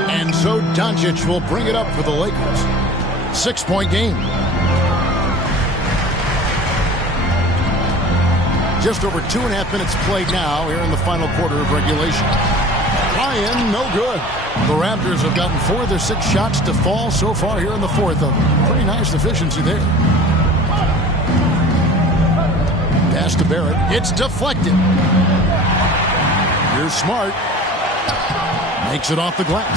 And so Doncic will bring it up for the Lakers. 6-point game. Just over 2.5 minutes played now here in the final quarter of regulation. Ryan, no good. The Raptors have gotten 4 of their 6 shots to fall so far here in the fourth. A pretty nice efficiency there. Pass to Barrett. It's deflected. Here's Smart. Makes it off the glass.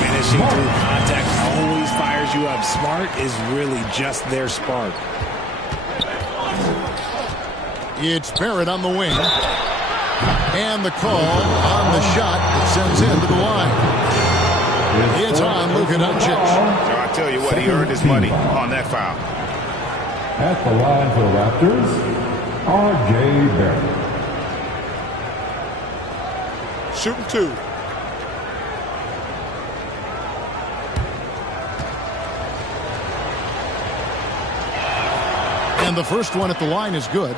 Finishing through contact always fires you up. Smart is really just their spark. It's Barrett on the wing. And the call on the shot that sends him to the line. It's on Luka Doncic. So I tell you what, he earned his money on that foul. At the line for the Raptors, R.J. Barrett. Shooting 2. And the first one at the line is good.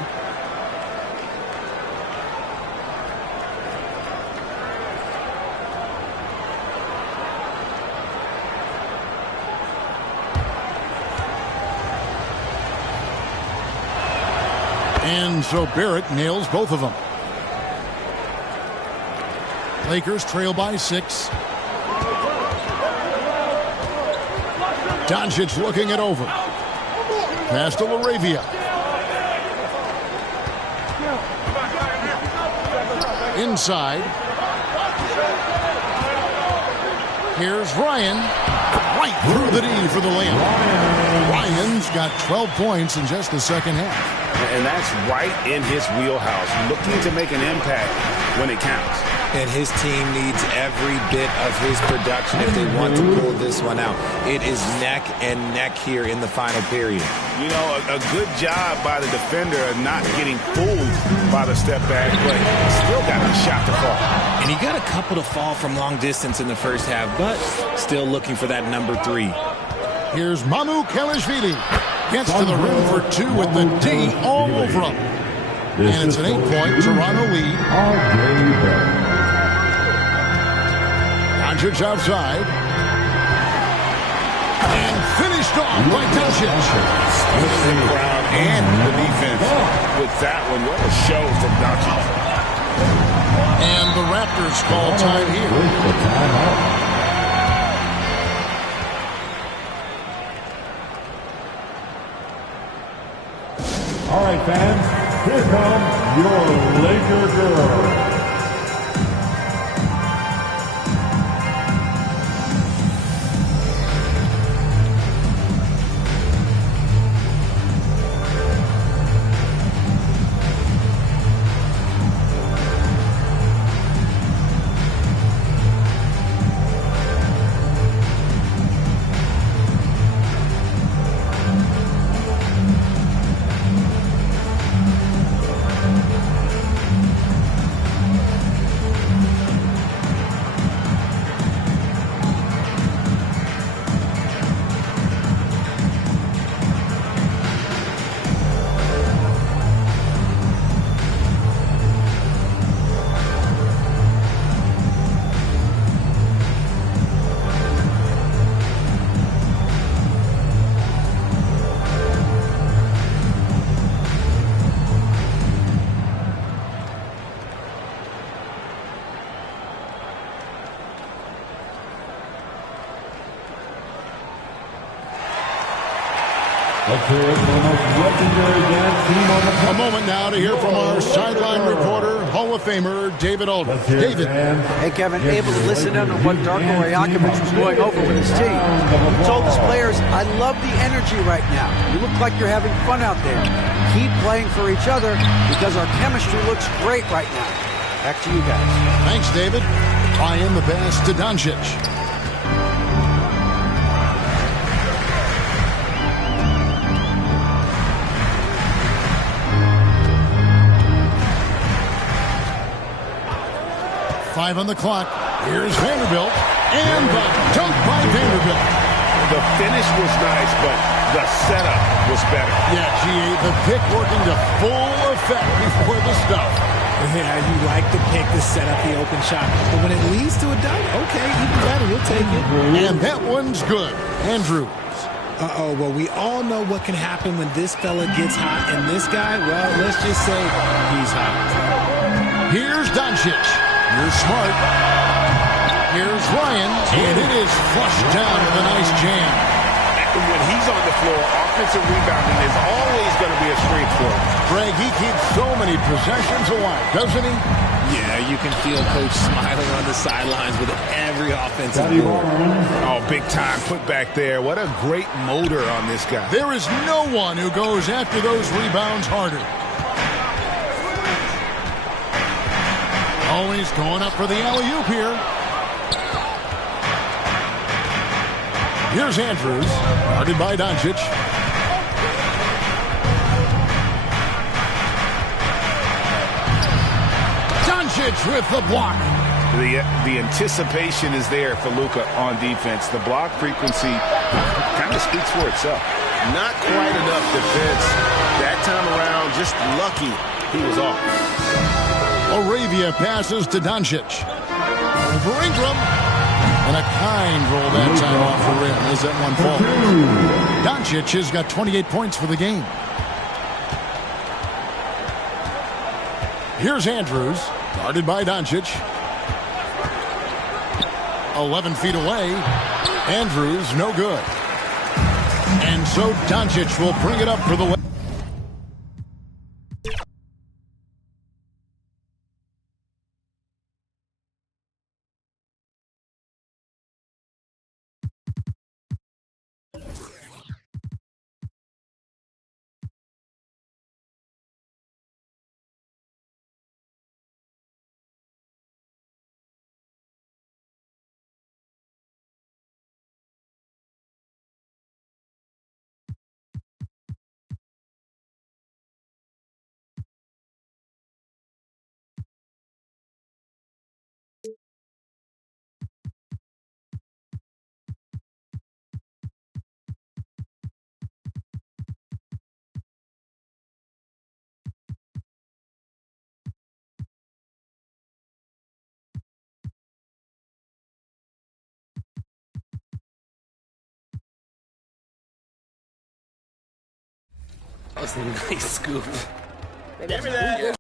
And so Barrett nails both of them. Lakers trail by 6. Doncic looking it over. Pass to LaRavia. Inside. Here's Ryan. Right through the D for the layup. Ryan's got 12 points in just the second half. And that's right in his wheelhouse, looking to make an impact when it counts. And his team needs every bit of his production if they want to pull this one out. It is neck and neck here in the final period. You know, a good job by the defender of not getting fooled by the step back, but still got a shot to fall. And he got a couple to fall from long distance in the first half, but still looking for that number 3. Here's Mamu Kelishvili. Gets to the rim for 2 with the D all over him. And it's an 8-point Toronto lead. Doncic outside. And finished off by Doncic. The crowd and the defense with that one. What a show from Doncic. And the Raptors call time here. All right, fans, here comes your Laker girl. A moment now to hear from our sideline reporter, Hall of Famer David Aldridge. David. Hey, Kevin, able to listen in on what Darko Rajakovic was going over with his team. He told his players, I love the energy right now. You look like you're having fun out there. Keep playing for each other because our chemistry looks great right now. Back to you guys. Thanks, David. Ryan, the pass to Doncic. 5 on the clock. Here's Vanderbilt. And the dunk by Vanderbilt. The finish was nice, but the setup was better. Yeah, G.A., the pick working to full effect before the stuff. Yeah, you like the pick to set up the open shot. But when it leads to a dunk, okay, even better, you'll take it. And that one's good. Andrews. Uh-oh, well, we all know what can happen when this fella gets hot. And this guy, well, let's just say he's hot. Here's Doncic. Here's Smart. Here's Ryan. And it is flushed down with a nice jam. When he's on the floor, offensive rebounding is always going to be a strength for him. Greg, he keeps so many possessions alive, doesn't he? Yeah, you can feel Coach smiling on the sidelines with every offensive board. Oh, big time put back there. What a great motor on this guy. There is no one who goes after those rebounds harder. Always going up for the alley-oop here. Here's Andrews, guarded by Doncic. Doncic with the block. The anticipation is there for Luka on defense. The block frequency kind of speaks for itself. Not quite enough defense that time around. Just lucky he was off. Arabia passes to Doncic. Over Ingram. And a kind roll that time off the rim as that one falls. Doncic has got 28 points for the game. Here's Andrews, guarded by Doncic. 11 feet away. Andrews, no good. And so Doncic will bring it up for the That was a nice scoop. Give me that.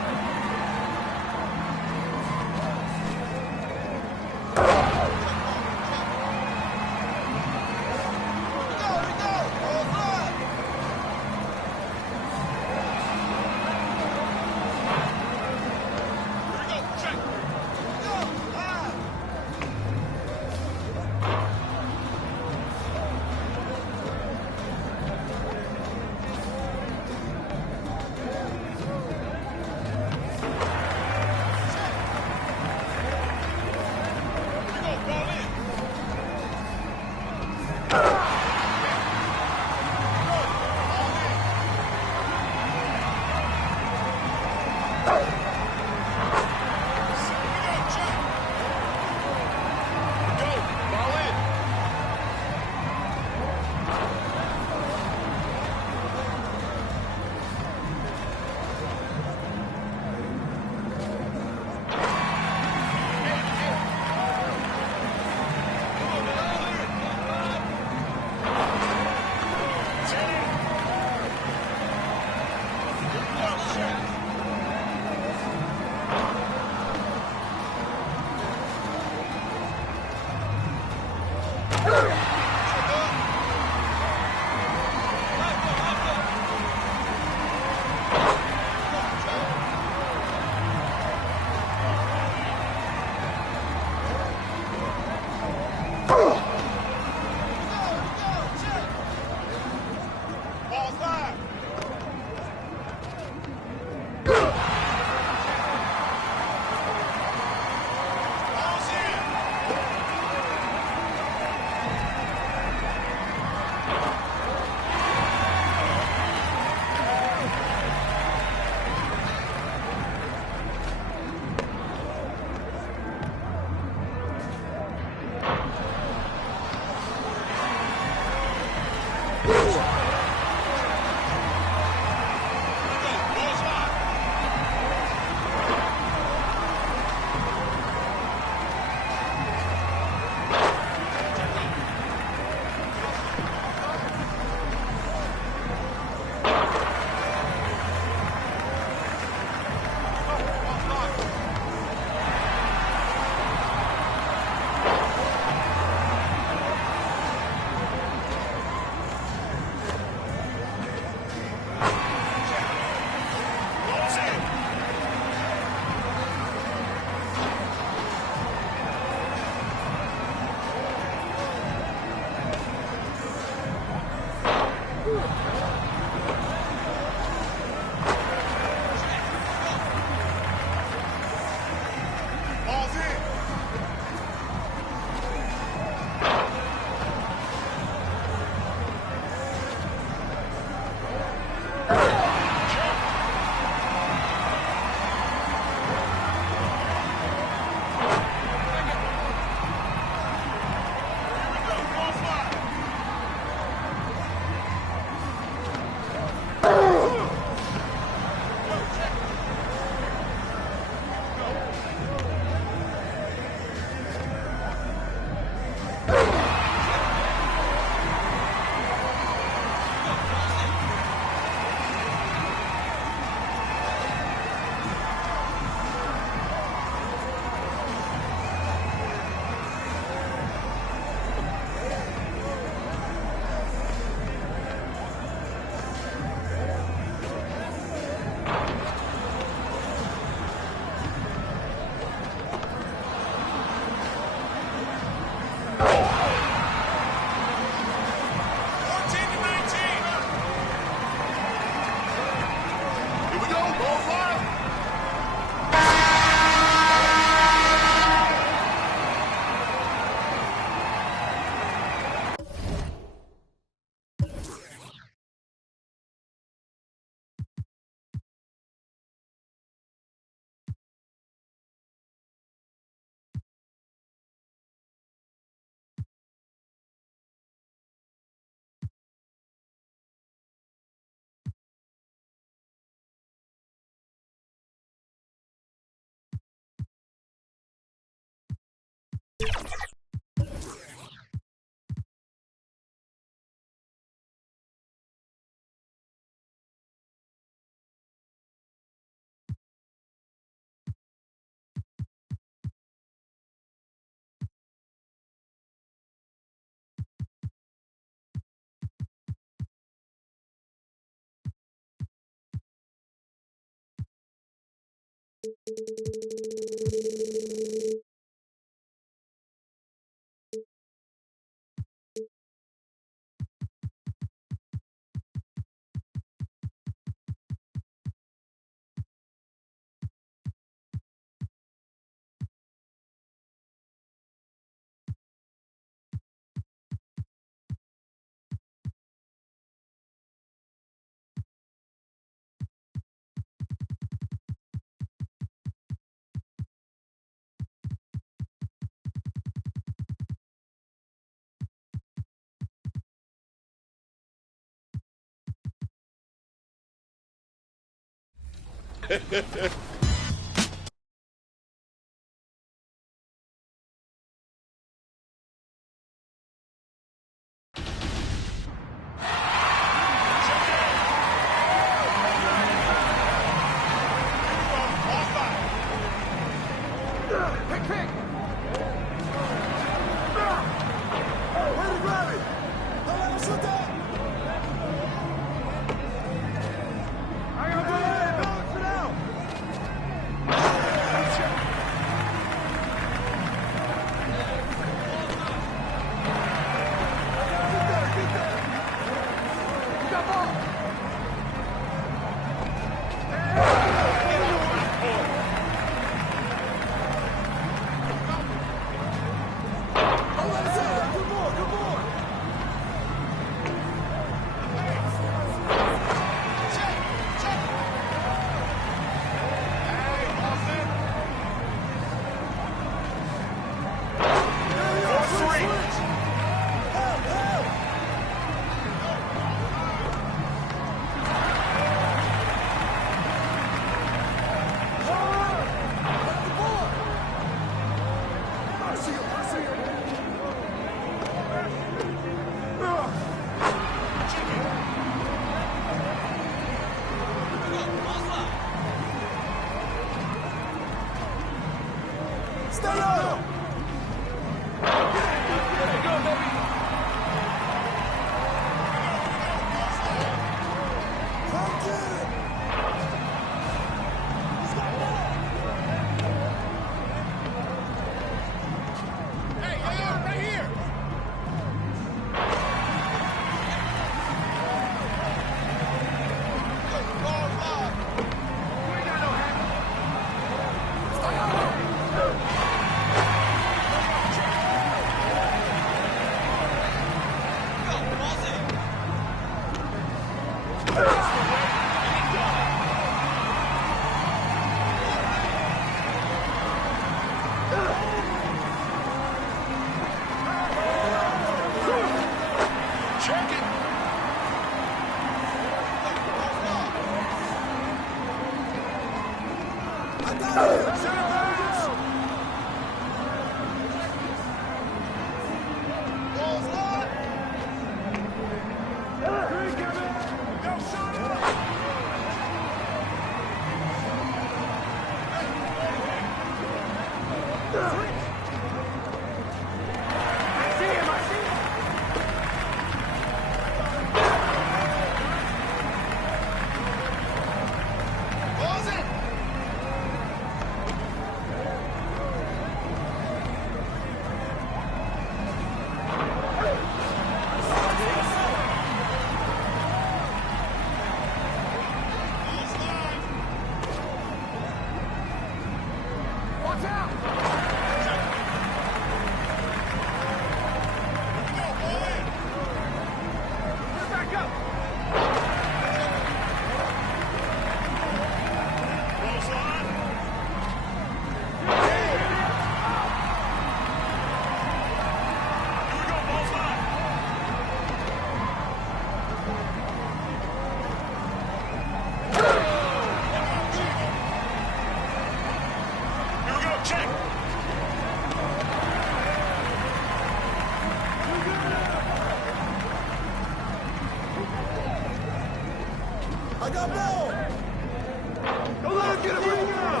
Don't let him get it right now.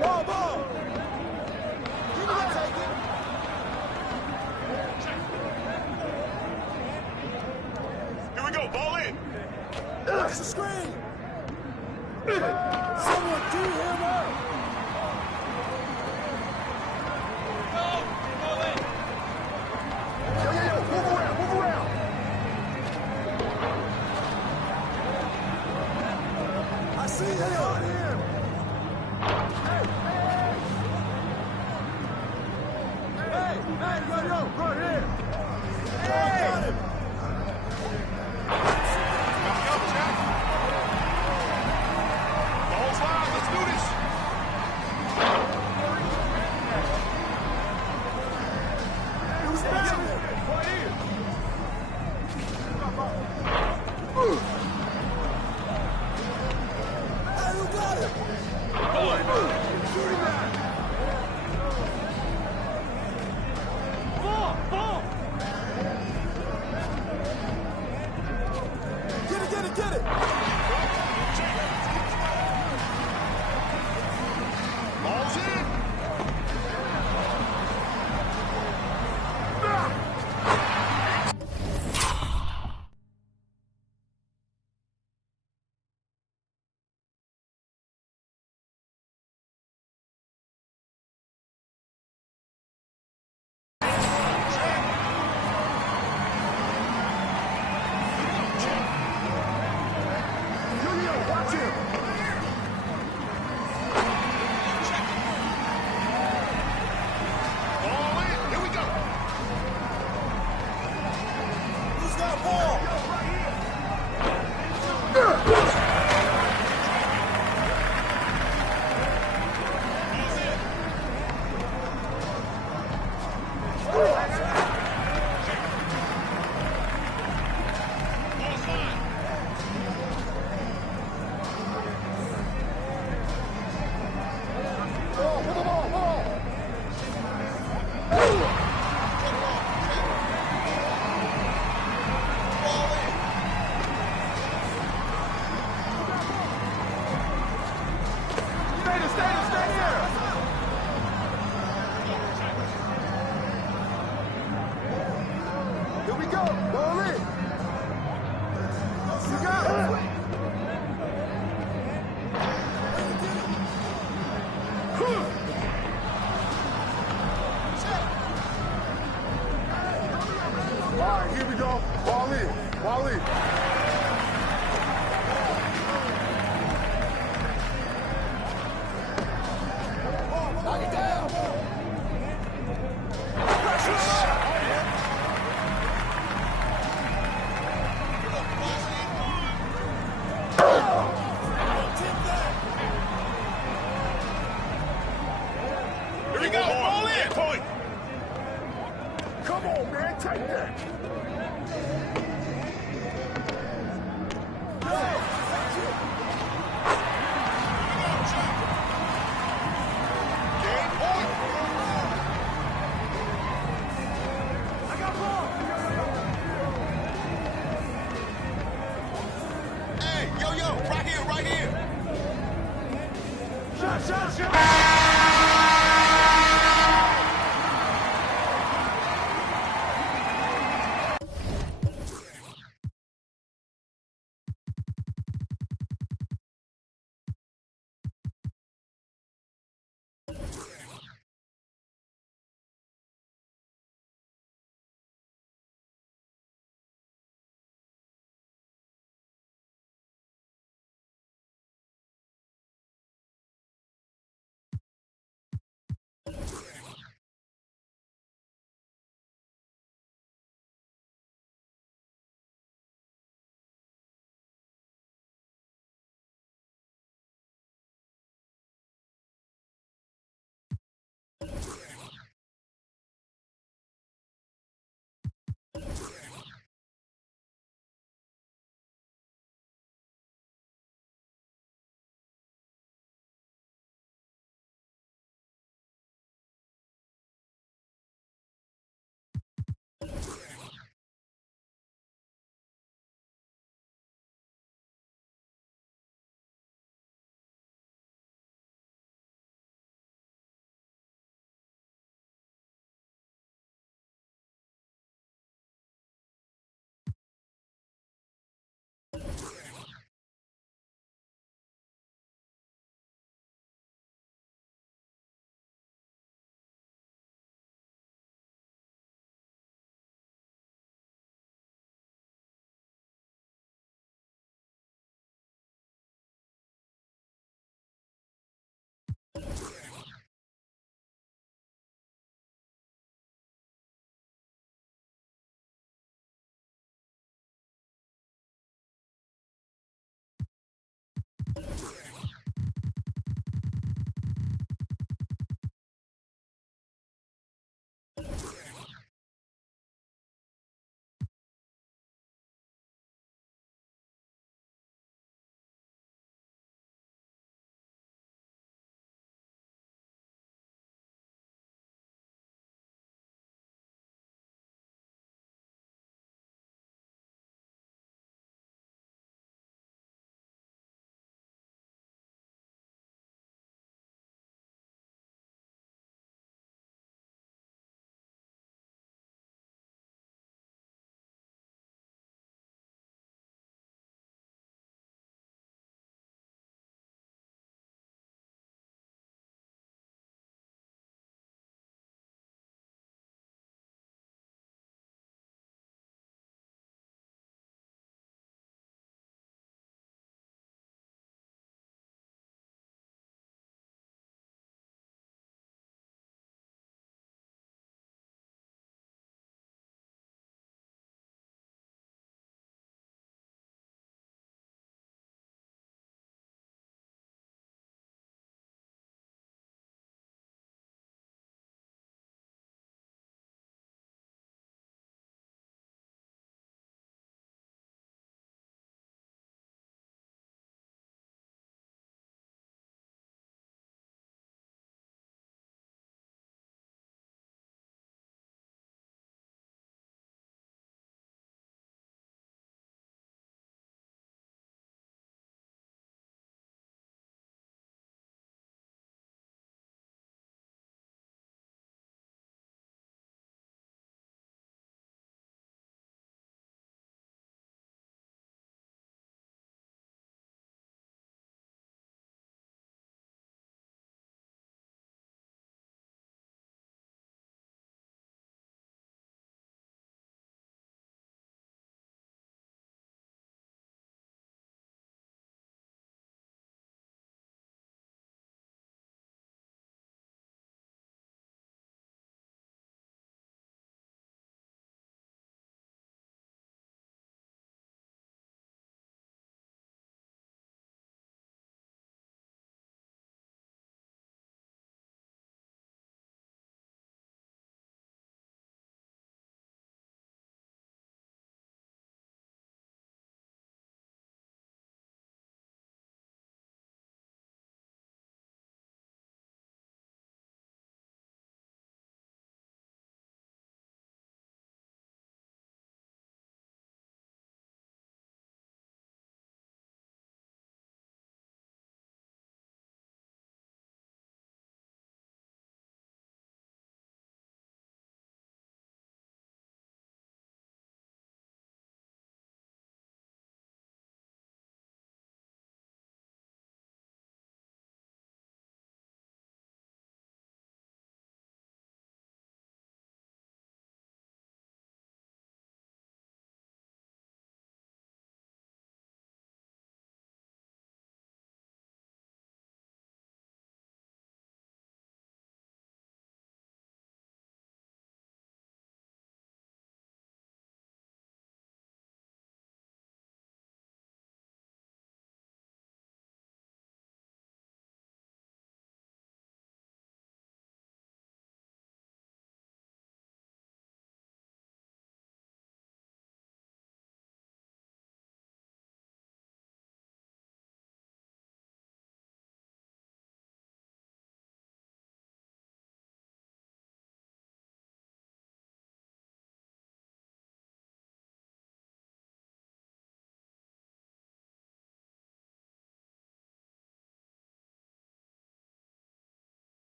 Ball. I'll take it. Here we go, ball in. Watch the screen. Someone do him up. Yo, move around. I see him on him. Hey, yo, right here. Hey. Ball's live, let's do this. Who's back? Right here. Hey, who got it? Shoot him back. Ball. Get it. Ball's in. Watch him. Ball in. Here we go. Who's got ball? Stay here. Here we go. Ball in. You got it. All right, here we go. Ball in. Knock it down. Here we go. Ball in. Point. Come on, man. Take that.